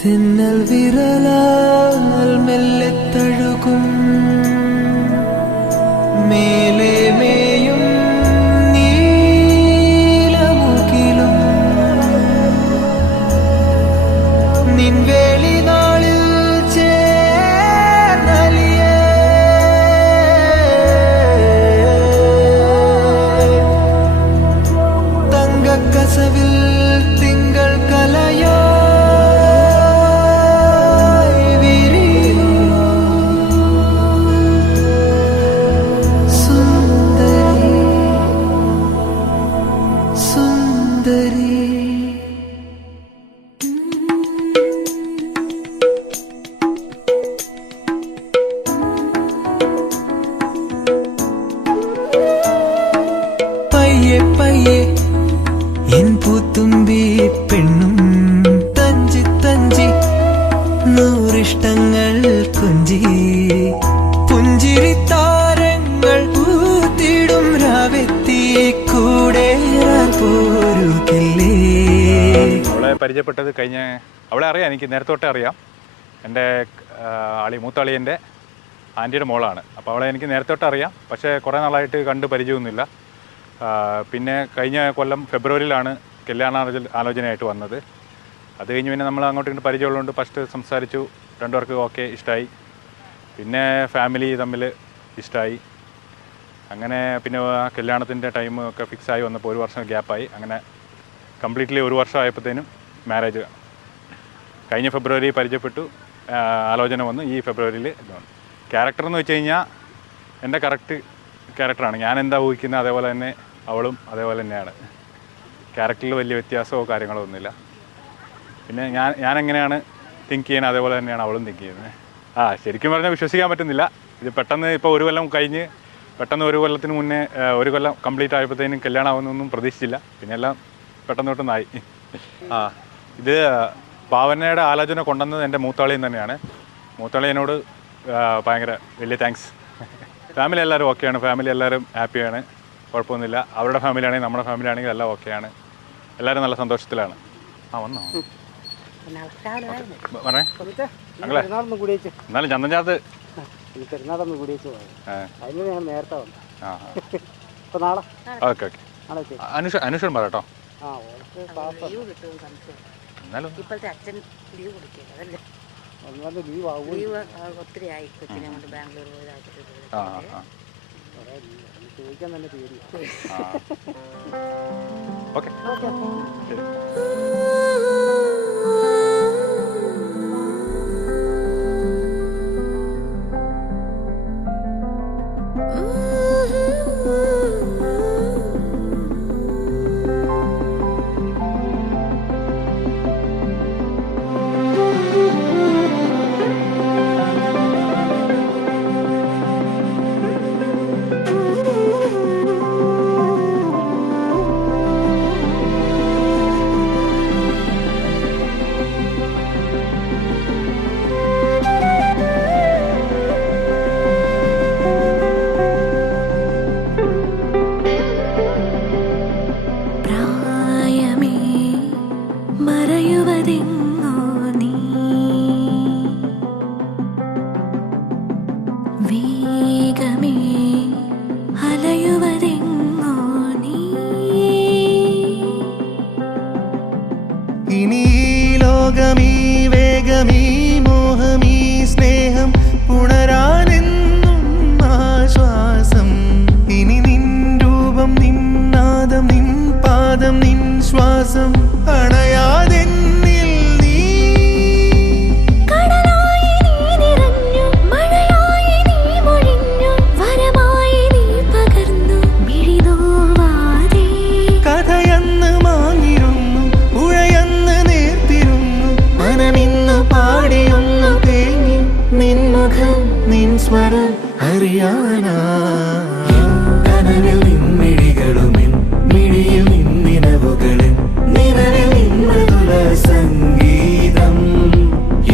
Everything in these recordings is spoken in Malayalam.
തിന്നൽ വിരലാൽ മെല്ലെ തഴുകും മേലെ മേയും നീലമുകിലും നിൻവേളി നാളിൽ ചേർന്നലിയേ തങ്കക്കസവിൽ തിങ്കൾ കലയോ പയ്യെ പയ്യെ എൻ പൂത്തുമ്പി പെണ്ണും തഞ്ചി തഞ്ചി നൂറിഷ്ടങ്ങൾ കുഞ്ചി പുഞ്ചിരി താരങ്ങൾ പൂത്തിടും രാവെത്തി കൂടെ പോരുകില്ലേ. അവളെ പരിചയപ്പെട്ടത് അവളെ അറിയാം, എനിക്ക് നേരത്തെ തൊട്ടേ അറിയാം. എൻ്റെ മൂത്താളിയൻ്റെ ആൻറ്റിയുടെ മോളാണ്. അപ്പോൾ അവളെ എനിക്ക് നേരത്തെ തൊട്ട് അറിയാം. പക്ഷേ കുറേ നാളായിട്ട് കണ്ട് പരിചയമൊന്നുമില്ല. പിന്നെ കഴിഞ്ഞ കൊല്ലം ഫെബ്രുവരിയിലാണ് കല്യാണ ആലോചനയായിട്ട് വന്നത്. അത് കഴിഞ്ഞ് പിന്നെ നമ്മൾ അങ്ങോട്ട് ഇങ്ങോട്ട് പരിചയമുള്ളതുകൊണ്ട് ഫസ്റ്റ് സംസാരിച്ചു. രണ്ടുപേർക്ക് ഓക്കെ ഇഷ്ടമായി. പിന്നെ ഫാമിലി തമ്മിൽ ഇഷ്ടമായി. അങ്ങനെ പിന്നെ കല്യാണത്തിൻ്റെ ടൈം ഒക്കെ ഫിക്സായി വന്നപ്പോൾ 1 വർഷം ഗ്യാപ്പായി. അങ്ങനെ കംപ്ലീറ്റ്ലി 1 വർഷം ആയപ്പോഴത്തേനും മാരേജ്. കഴിഞ്ഞ ഫെബ്രുവരി പരിചയപ്പെട്ടു, ആലോചന വന്നു. ഈ ഫെബ്രുവരിയിൽ ക്യാരക്ടർ എന്ന് വെച്ച് കഴിഞ്ഞാൽ എൻ്റെ കറക്റ്റ് ക്യാരക്ടറാണ്. ഞാൻ എന്താ ഊഹിക്കുന്നത് അതേപോലെ തന്നെ അവളും അതേപോലെ തന്നെയാണ്. ക്യാരക്ടറിൽ വലിയ വ്യത്യാസമോ കാര്യങ്ങളോ ഒന്നുമില്ല. പിന്നെ ഞാൻ എങ്ങനെയാണ് തിങ്ക് ചെയ്യുന്നത് അതേപോലെ തന്നെയാണ് അവളും തിങ്ക് ചെയ്യുന്നത്. ശരിക്കും പറഞ്ഞാൽ വിശ്വസിക്കാൻ പറ്റുന്നില്ല. ഇത് പെട്ടെന്ന് ഇപ്പോൾ 1 കൊല്ലം കഴിഞ്ഞ് പെട്ടെന്ന് 1 കൊല്ലത്തിന് മുന്നേ 1 കൊല്ലം കംപ്ലീറ്റ് ആയപ്പോഴത്തേനും കല്യാണം ആവുന്നൊന്നും പ്രതീക്ഷിച്ചില്ല. പിന്നെ എല്ലാം പെട്ടെന്ന് തൊട്ടൊന്നായി. ഇത് ഭാവനയുടെ ആലോചന കൊണ്ടുവന്നത് എൻ്റെ മൂത്താളിയും തന്നെയാണ്. മൂത്താളി എന്നോട് ഭയങ്കര വലിയ താങ്ക്സ്. ഫാമിലി എല്ലാവരും ഓക്കെയാണ്. ഫാമിലി എല്ലാവരും ഹാപ്പിയാണ്, കുഴപ്പമൊന്നുമില്ല. അവരുടെ ഫാമിലി ആണെങ്കിൽ നമ്മുടെ ഫാമിലി ആണെങ്കിൽ എല്ലാം ഓക്കെയാണ്. എല്ലാവരും നല്ല സന്തോഷത്തിലാണ്. വന്നോ പറഞ്ഞേ ഞങ്ങളെ എന്നാലും ചന്തൻചാർത്ത് ഓക്കെ ഓക്കെ. അനുഷൻ പറയട്ടോ. എന്നാലും ചോദിക്കാൻ തന്നെ പേടി. ഓക്കെ ശരി. ഇനി ലോകമീ വേഗമീ മോഹമീ സ്നേഹം പുണരാനെന്നും ആശ്വാസം. ഇനി നിൻ രൂപം നിൻ നാദം നിൻ പാദം നിൻ ശ്വാസം അണയാതെന്നിൽ നീ. കടലായി നീ നിറഞ്ഞു, മഴയായി നീ മൊഴിഞ്ഞു, വരമായി നീ പകർന്നു മിഴിനോവാതെ. കഥയന്ന് മാഞ്ഞിരുന്നു, പുഴയന്ന് നേർത്തിരുന്നു, മനമിന്ന് പാടിയൊന്നു തേങ്ങി നിൻമുഖം നിൻ സ്വരം അറിയാനാ. കനവിൽ നിൻമിഴികളുമിൻ മിഴിയിൽ നിന്നിനവുകളിൻ നിഴലിൽ നിന്മൃദുല സംഗീതം.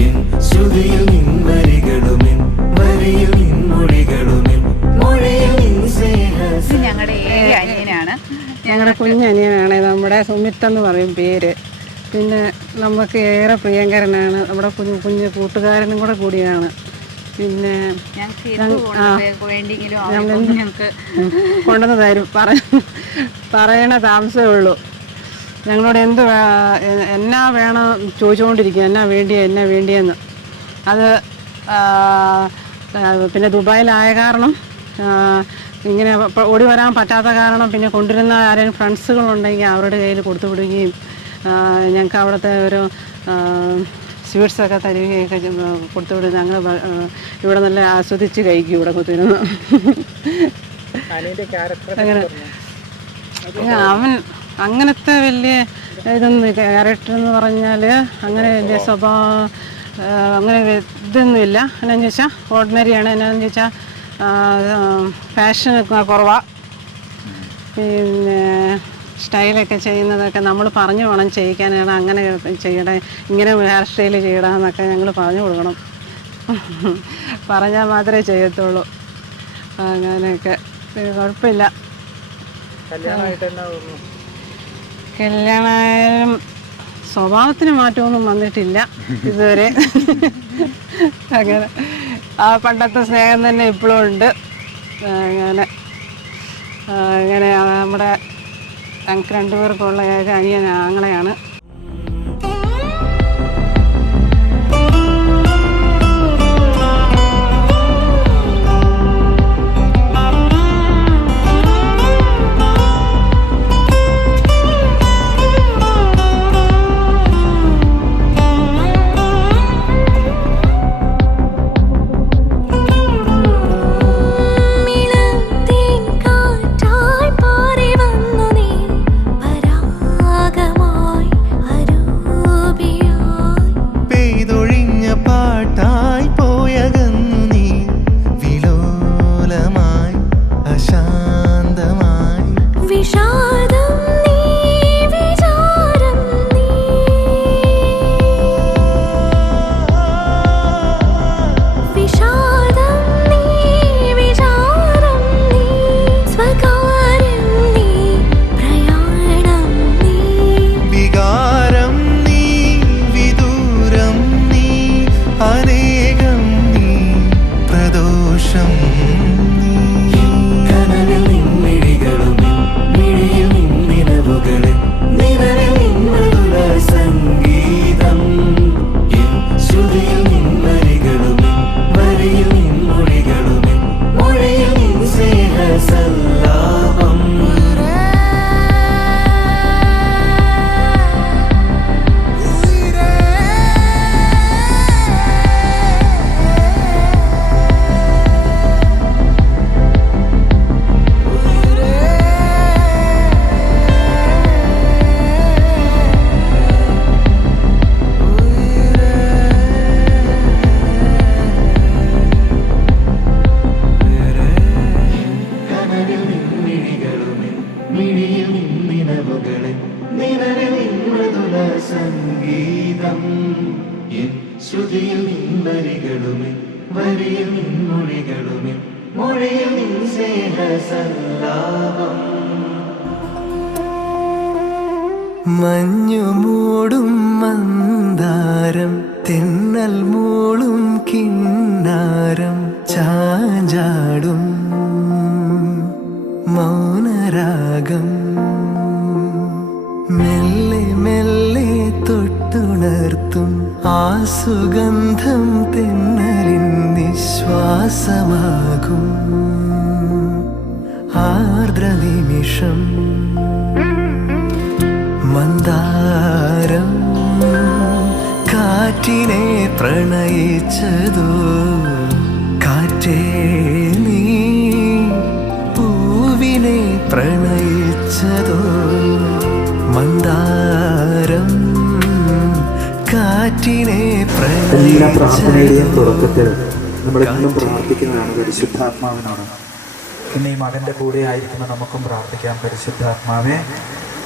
എൻ ശ്രുതിയിൽ നിൻവരികളുമിൻ വരിയിൽ നിൻമൊഴികളുമിൻ മൊഴിയിൽ നിൻ സ്നേഹ. ഞങ്ങളുടെ ഏക അനിയനാണ്. ഞങ്ങളുടെ കുഞ്ഞനിയനാണ്. നമ്മുടെ സുമിത്ത് എന്ന് പറയും പേര്. പിന്നെ നമുക്ക് ഏറെ പ്രിയങ്കരനാണ്. നമ്മുടെ കുഞ്ഞു കൂട്ടുകാരനും കൂടെ കൂടിയാണ്. പിന്നെ ഞങ്ങൾക്ക് കൊണ്ടുവന്ന് തരും. പറയണ താമസമേ ഉള്ളൂ. ഞങ്ങളോട് എന്നാ വേണം ചോദിച്ചുകൊണ്ടിരിക്കുക, എന്നാ വേണ്ടിയെന്ന്. അത് പിന്നെ ദുബായിലായ കാരണം ഇങ്ങനെ ഓടി വരാൻ പറ്റാത്ത കാരണം പിന്നെ കൊണ്ടുവരുന്ന ആരെങ്കിലും ഫ്രണ്ട്സുകളുണ്ടെങ്കിൽ അവരുടെ കയ്യിൽ കൊടുത്തു വിടുകയും ഞങ്ങൾക്ക് അവിടുത്തെ ഒരു സ്വീറ്റ്സൊക്കെ തരികയൊക്കെ കൊടുത്തു വിടും. ഞങ്ങൾ ഇവിടെ നല്ല ആസ്വദിച്ച് കഴിക്കും ഇവിടെ കുത്തിരുന്ന്. അങ്ങനെ അവൻ അങ്ങനത്തെ വലിയ ഇതൊന്നും ക്യാരക്ടർ എന്ന് പറഞ്ഞാൽ അങ്ങനെ വലിയ സ്വഭാവം അങ്ങനെ ഇതൊന്നുമില്ല. എന്നാന്ന് ചോദിച്ചാൽ ഓർഡിനറിയാണ്. എന്നാന്ന് ചോദിച്ചാൽ ഫാഷൻ കുറവാണ്. പിന്നെ സ്റ്റൈലൊക്കെ ചെയ്യുന്നതൊക്കെ നമ്മൾ പറഞ്ഞു വേണം ചെയ്യിക്കാനാണ്. അങ്ങനെ ചെയ്യണേ, ഇങ്ങനെ ഹെയർ സ്റ്റൈൽ ചെയ്യണമെന്നൊക്കെ ഞങ്ങൾ പറഞ്ഞു കൊടുക്കണം. പറഞ്ഞാൽ മാത്രമേ ചെയ്യത്തുള്ളൂ. അങ്ങനെയൊക്കെ കുഴപ്പമില്ല. കല്യാണമായാലും സ്വഭാവത്തിന് മാറ്റമൊന്നും വന്നിട്ടില്ല ഇതുവരെ. അങ്ങനെ ആ പണ്ടത്തെ സ്നേഹം തന്നെ ഇപ്പോഴും ഉണ്ട്. അങ്ങനെ നമ്മുടെ ഞങ്ങൾക്ക് രണ്ടുപേർക്കുള്ള ഏക അനിയൻ ആങ്ങളെയാണ്. ശ്രുതിയിൽ നിൻവരികളുമേ വരിയിൽ നിൻമൊഴികളുമേ മൊഴിയിൽ നിൻ സ്നേഹസല്ലാപം. മഞ്ഞു മൂടും മന്ദാരം തെന്നൽ മൂളും കിന്നാരം ചാഞ്ചാടും മൗനരാഗം മെല്ലെ മെല്ലെ തൊട്ടുണർത്തും ആ സുഗന്ധം തെന്നലിൻ നിശ്വാസമാകും ആർദ്ര നിമിഷം മന്ദാരം കാറ്റിനെ പ്രണയിച്ചതോ കാറ്റേ നീ പൂവിനെ പ്രണയിച്ചതോ മന്ദാരം കാറ്റിനെ എല്ലാ പ്രാർത്ഥനയുടെയും തുടക്കത്തിൽ നമ്മൾ എന്നും പ്രാർത്ഥിക്കുന്നതാണ് പരിശുദ്ധാത്മാവിനോട്. ഇന്ന് ഈ മകൻ്റെ കൂടെ ആയിരിക്കുമ്പോൾ നമുക്കും പ്രാർത്ഥിക്കാം. പരിശുദ്ധാത്മാവേ,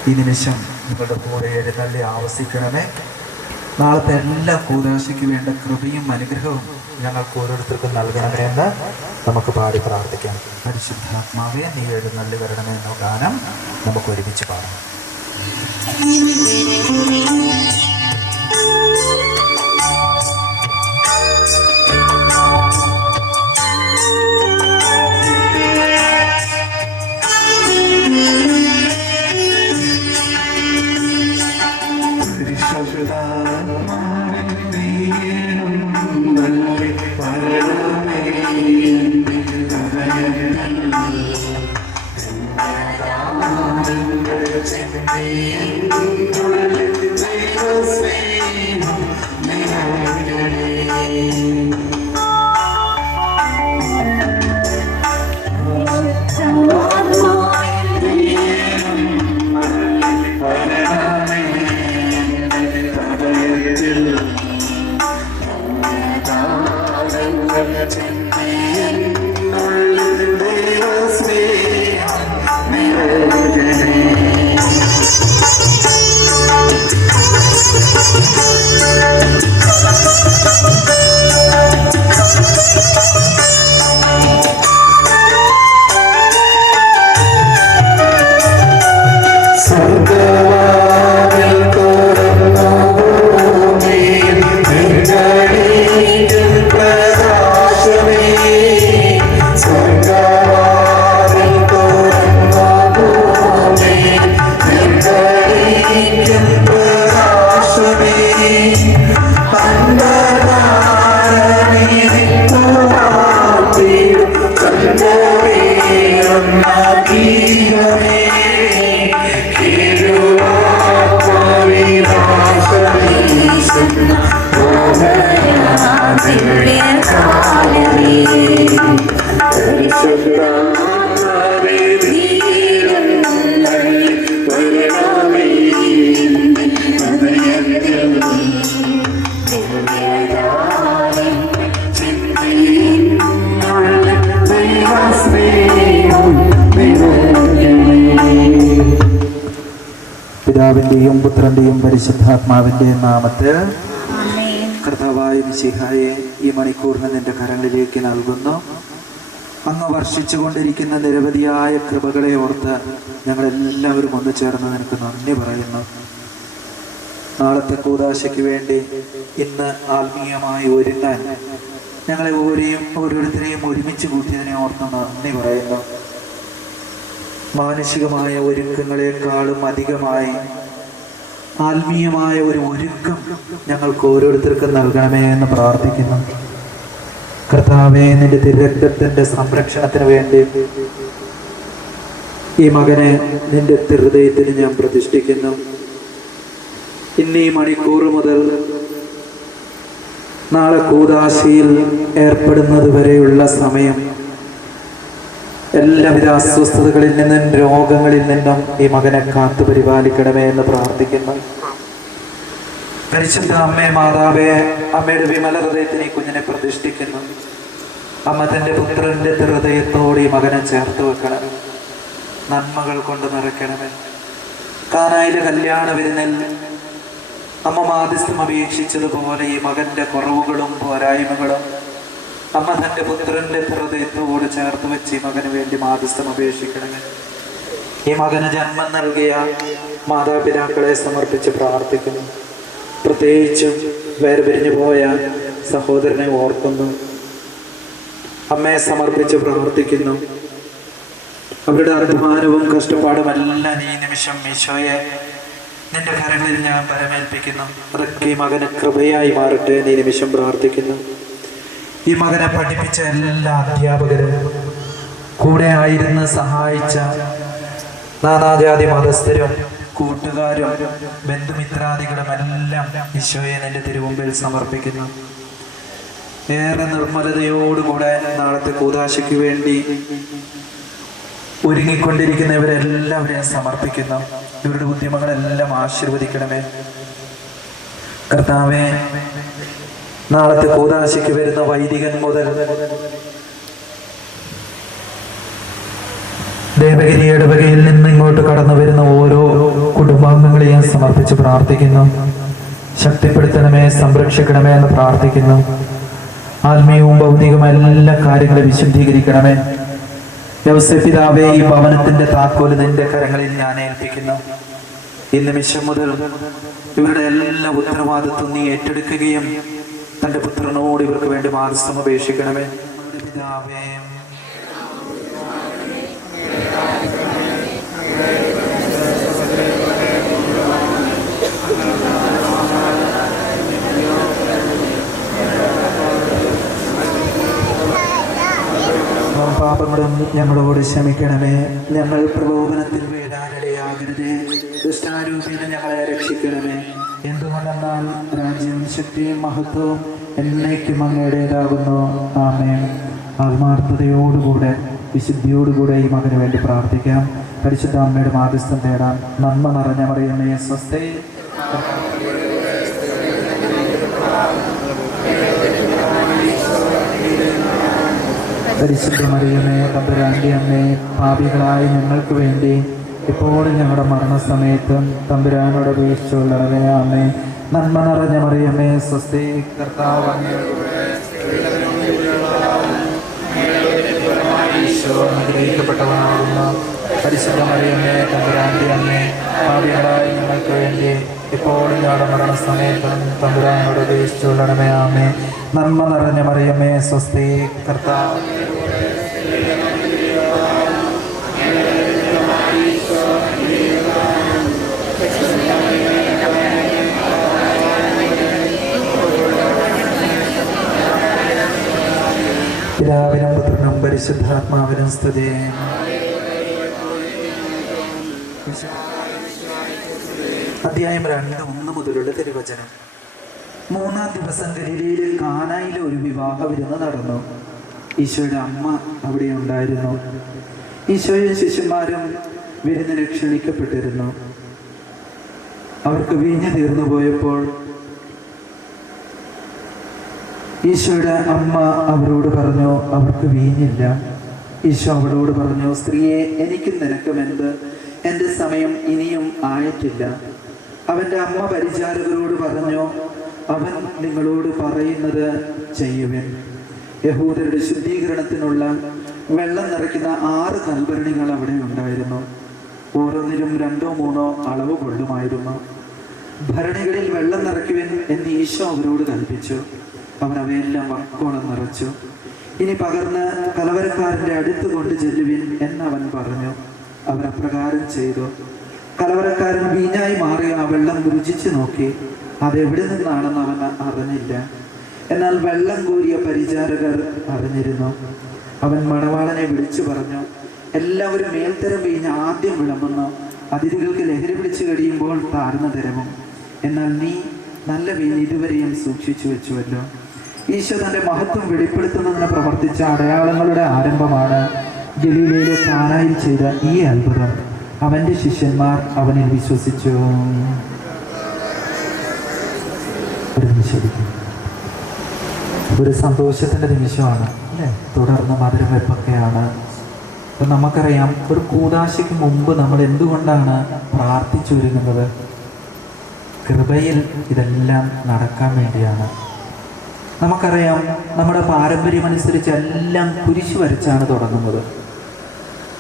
ഈ നിമിഷം നിങ്ങളുടെ കൂടെ എഴുന്നള്ളി ആവസിക്കണമേ. നാളത്തെ എല്ലാ കൂദാശയ്ക്ക് വേണ്ട കൃപയും അനുഗ്രഹവും ഞങ്ങൾക്ക് ഓരോരുത്തർക്കും നൽകണമേ എന്ന് നമുക്ക് പാടി പ്രാർത്ഥിക്കാം. പരിശുദ്ധാത്മാവേ, നീ എഴുന്നള്ളി വരണമേ എന്ന ഗാനം നമുക്ക് ഒരുമിച്ച് പാടാം. പിതാവിന്റെയും പുത്രന്റെയും പരിശുദ്ധാത്മാവിന്റെയും നാമത്തിൽ കർത്താവായ മിശിഹായെ ഈ മണിക്കൂറിന് നിന്റെ കരങ്ങളിലേക്ക് നൽകുന്നു. അങ്ങ് വർഷിച്ചുകൊണ്ടിരിക്കുന്ന നിരവധിയായ കൃപകളെ ഓർത്ത് ഞങ്ങളെല്ലാവരും ഒന്നു ചേർന്ന് നിനക്ക് നന്ദി പറയുന്നു. നാളത്തെ കൂദാശയ്ക്ക് വേണ്ടി ഇന്ന് ആത്മീയമായി ഒരുങ്ങാൻ ഞങ്ങളെ ഓരോരുത്തരെയും ഒരുമിച്ച് കൂട്ടിയതിനെ ഓർത്ത് നന്ദി പറയുന്നു. മാനസികമായ ഒരുക്കങ്ങളെക്കാളും അധികമായി ആത്മീയമായ ഒരു ഒരുക്കം ഞങ്ങൾക്ക് ഓരോരുത്തർക്കും നൽകണമേ എന്ന് പ്രാർത്ഥിക്കുന്നു. കർത്താവേ, നിന്റെ തിരുരക്തത്തിന്റെ സംരക്ഷണത്തിന് വേണ്ടി ഈ മകനെ നിന്റെ ഹൃദയത്തിന് ഞാൻ പ്രതിഷ്ഠിക്കുന്നു. ഇന്ന് ഈ മണിക്കൂർ മുതൽ നാളെ കൂദാശയിൽ ഏർപ്പെടുന്നത് വരെയുള്ള സമയം എല്ലാവിധ അസ്വസ്ഥതകളിൽ നിന്നും രോഗങ്ങളിൽ നിന്നും ഈ മകനെ കാത്തു പരിപാലിക്കണമേ എന്ന് പ്രാർത്ഥിക്കുന്നു. പരിശുദ്ധ അമ്മേ, മാതാവേ, അമ്മയുടെ വിമല ഹൃദയത്തിന് ഈ കുഞ്ഞിനെ പ്രതിഷ്ഠിക്കുന്നു. അമ്മ തൻ്റെ പുത്രന്റെ ഹൃദയത്തോട് ഈ മകനെ ചേർത്ത് വെക്കണം. നന്മകൾ കൊണ്ട് നിറയ്ക്കണമേ. കാനായിലെ കല്യാണ വിരുന്നിൽ അമ്മ മാധ്യസ്ഥം അപേക്ഷിച്ചതുപോലെ ഈ മകന്റെ കുറവുകളും പോരായ്മകളും അമ്മ തൻ്റെ പുത്രന്റെ ഹൃദയത്തോട് ചേർത്ത് വെച്ച് ഈ മകന് വേണ്ടി മാധ്യസ്ഥം അപേക്ഷിക്കണമേ. ഈ മകന് ജന്മം നൽകിയ മാതാപിതാക്കളെ സമർപ്പിച്ച് പ്രാർത്ഥിക്കുന്നു. പ്രത്യേകിച്ചും വേർപിരിഞ്ഞു പോയ സഹോദരനെ ഓർക്കുന്നു. അമ്മയെ സമർപ്പിച്ച് പ്രാർത്ഥിക്കുന്നു. അവരുടെ അധ്വാനവും കഷ്ടപ്പാടും എല്ലാം ഈ നിമിഷം ഈശോയെ നിന്റെ കരങ്ങളിൽ ഞാൻ പരമേൽപ്പിക്കുന്നു. അതൊക്കെ ഈ മകന് കൃപയായി മാറട്ടെ എന്ന് ഈ നിമിഷം പ്രാർത്ഥിക്കുന്നു. ഈ മകനെ പഠിപ്പിച്ച എല്ലാ അധ്യാപകരും, കൂടെ ആയിരുന്ന് സഹായിച്ച നാനാജാതി മതസ്ഥരും കൂട്ടുകാരും ബന്ധുമിത്രാദികളും എല്ലാം ഈശോയെ നിന്റെ തിരുമുമ്പിൽ സമർപ്പിക്കുന്നു. ഏറെ നിർമ്മലതയോടുകൂടെ നാളത്തെ കൂദാശയ്ക്ക് വേണ്ടി ഒരുങ്ങിക്കൊണ്ടിരിക്കുന്നവരെല്ലാവരെയും സമർപ്പിക്കുന്നു. ഇവരുടെ ഉദ്യമങ്ങളെല്ലാം ആശീർവദിക്കണമേ. കർത്താവേ, നാളത്തെ കൂദാശയ്ക്ക് വരുന്ന വൈദികൻ മുതൽ ദേവഗിരി ഇടവകയിൽ നിന്ന് ഇങ്ങോട്ട് കടന്നു വരുന്ന ഓരോ കുടുംബാംഗങ്ങളെയും സമർപ്പിച്ച് പ്രാർത്ഥിക്കുന്നു. ശക്തിപ്പെടുത്തണമേ, സംരക്ഷിക്കണമേ എന്ന് പ്രാർത്ഥിക്കുന്നു. ആത്മീയവും ഭൗതികവും എല്ലാ കാര്യങ്ങളും വിശുദ്ധീകരിക്കണമേ. യൗസേപ്പിതാവേ, ഈ ഭവനത്തിന്റെ താക്കോല് നിന്റെ കരങ്ങളിൽ ഞാൻ ഏൽപ്പിക്കുന്നു. ഈ നിമിഷം മുതൽ ഇവരുടെ എല്ലാ ഉത്തരവാദിത്വം നീ ഏറ്റെടുക്കുകയും തന്റെ പുത്രനോട് ഇവർക്ക് വേണ്ടി മാധ്യസ്ഥം അപേക്ഷിക്കണമേ. പിതാവേ, പാപങ്ങളും ഞങ്ങളോട് ക്ഷമിക്കണമേ. ഞങ്ങൾ പ്രലോഭനത്തിൽ വീഴാനിടയാകരുതേ. ദുഷ്ടാരൂപിയിൽ ഞങ്ങളെ രക്ഷിക്കണമേ. എന്തുകൊണ്ടെന്നാൽ രാജ്യവും ശക്തിയും മഹത്വവും എന്നേക്കും അങ്ങയുടേതാകുന്നു. ആമേൻ. ആത്മാർത്ഥതയോടുകൂടെ വിശുദ്ധിയോടുകൂടെ ഈ മകന് വേണ്ടി പ്രാർത്ഥിക്കാം. പരിശുദ്ധ അമ്മയുടെ മാധ്യസ്ഥം തേടാം. നന്മ നിറഞ്ഞ മറിയമേ സ്വസ്തി. പരിശുദ്ധ മറിയമേ തമ്പുരാന്റെ അമ്മേ, പാപികളായ ഞങ്ങൾക്ക് വേണ്ടി ഇപ്പോഴും ഞങ്ങളുടെ മരണസമയത്തും തമ്പുരാനോട് അപേക്ഷിച്ചുകൊള്ളണമേ. അമ്മേ. നന്മ നിറഞ്ഞ മറിയമേ സ്വസ്തി. കർത്താവ് അനുഗ്രഹിക്കപ്പെട്ടവനാകുന്നു. പരിശുദ്ധ മറിയമേ തമ്പുരാന്റെ അമ്മേ, പാപികളായ ഞങ്ങൾക്ക് വേണ്ടി ഇപ്പോഴും ഞങ്ങളുടെ മരണസമയത്തും തമ്പുരാനോട് അപേക്ഷിച്ചുകൊള്ളണമേ. ആമേ. നന്മ നിറഞ്ഞ മറിയമേ സ്വസ്തി. കർത്താവ് പിതാവിനും പുത്രനും പരിശുദ്ധാത്മാവിനും സ്തുതി. അധ്യായം 2:1 മുതലുള്ള തിരുവചനം. 3-ാം ദിവസം ഗലീലയിലെ കാനായിലെ ഒരു വിവാഹ വിരുന്ന് നടന്നു. ഈശോയുടെ അമ്മ അവിടെ ഉണ്ടായിരുന്നു. ഈശോയും ശിഷ്യന്മാരും വിരുന്നിന് ക്ഷണിക്കപ്പെട്ടിരുന്നു. അവർക്ക് വീഞ്ഞ് തീർന്നു പോയപ്പോൾ ഈശോയുടെ അമ്മ അവരോട് പറഞ്ഞു, അവർക്ക് വീഞ്ഞില്ല. ഈശോ അവളോട് പറഞ്ഞു, സ്ത്രീയെ, എനിക്കും നിനക്കും എന്ത്? എൻ്റെ സമയം ഇനിയും ആയിട്ടില്ല. അവൻ്റെ അമ്മ പരിചാരകരോട് പറഞ്ഞു, അവൻ നിങ്ങളോട് പറയുന്നത് ചെയ്യുവിൻ. യഹൂദരുടെ ശുദ്ധീകരണത്തിനുള്ള വെള്ളം നിറയ്ക്കുന്ന 6 കൽഭരണികൾ അവിടെ ഉണ്ടായിരുന്നു. ഓരോന്നിലും 2-3 അളവ് കൊള്ളുമായിരുന്നു. ഭരണികളിൽ വെള്ളം നിറയ്ക്കുവിൻ എന്ന് ഈശോ അവരോട് കൽപ്പിച്ചു. അവർ അവയെല്ലാം വക്കോളം നിറച്ചു. ഇനി പകർന്ന് കലവരക്കാരൻ്റെ അടുത്ത് കൊണ്ട് ചെല്ലുവിൻ എന്നവൻ പറഞ്ഞു. അവർ അപ്രകാരം ചെയ്തു. കലവരക്കാരൻ വീഞ്ഞായി മാറിയ ആ വെള്ളം രുചിച്ചു നോക്കി. അതെവിടെ നിന്നാണെന്ന് അവൻ അറിഞ്ഞില്ല. എന്നാൽ വെള്ളം കോരിയ പരിചാരകർ അറിഞ്ഞിരുന്നു. അവൻ മണവാളനെ വിളിച്ചു പറഞ്ഞു, എല്ലാവരും മേൽത്തരം വീഞ്ഞ് ആദ്യം വിളമ്പുന്നു. അതിഥികൾക്ക് ലഹരി പിടിച്ചു കഴിയുമ്പോൾ താഴ്ന്നു തരവും. എന്നാൽ നീ നല്ല വീഞ്ഞ് ഇതുവരെയും സൂക്ഷിച്ചു വെച്ചുവല്ലോ. ഈശോ തൻ്റെ മഹത്വം വെളിപ്പെടുത്തുന്നതിന് പ്രവർത്തിച്ച അടയാളങ്ങളുടെ ആരംഭമാണ് ഗലീലയിലെ കാനായിൽ ചെയ്ത ഈ അത്ഭുതം. അവൻ്റെ ശിഷ്യന്മാർ അവനിൽ വിശ്വസിച്ചു. ഒരു സന്തോഷത്തിൻ്റെ നിമിഷമാണ് അല്ലേ? തുടർന്ന് മധുരം വെപ്പൊക്കെയാണ്. അപ്പം നമുക്കറിയാം, ഒരു കൂദാശയ്ക്ക് മുമ്പ് നമ്മൾ എന്തുകൊണ്ടാണ് പ്രാർത്ഥിച്ചൊരുങ്ങുന്നത്? കൃപയിൽ ഇതെല്ലാം നടക്കാൻ വേണ്ടിയാണ്. നമുക്കറിയാം, നമ്മുടെ പാരമ്പര്യമനുസരിച്ച് എല്ലാം കുരിശ് വരച്ചാണ് തുടങ്ങുന്നത്.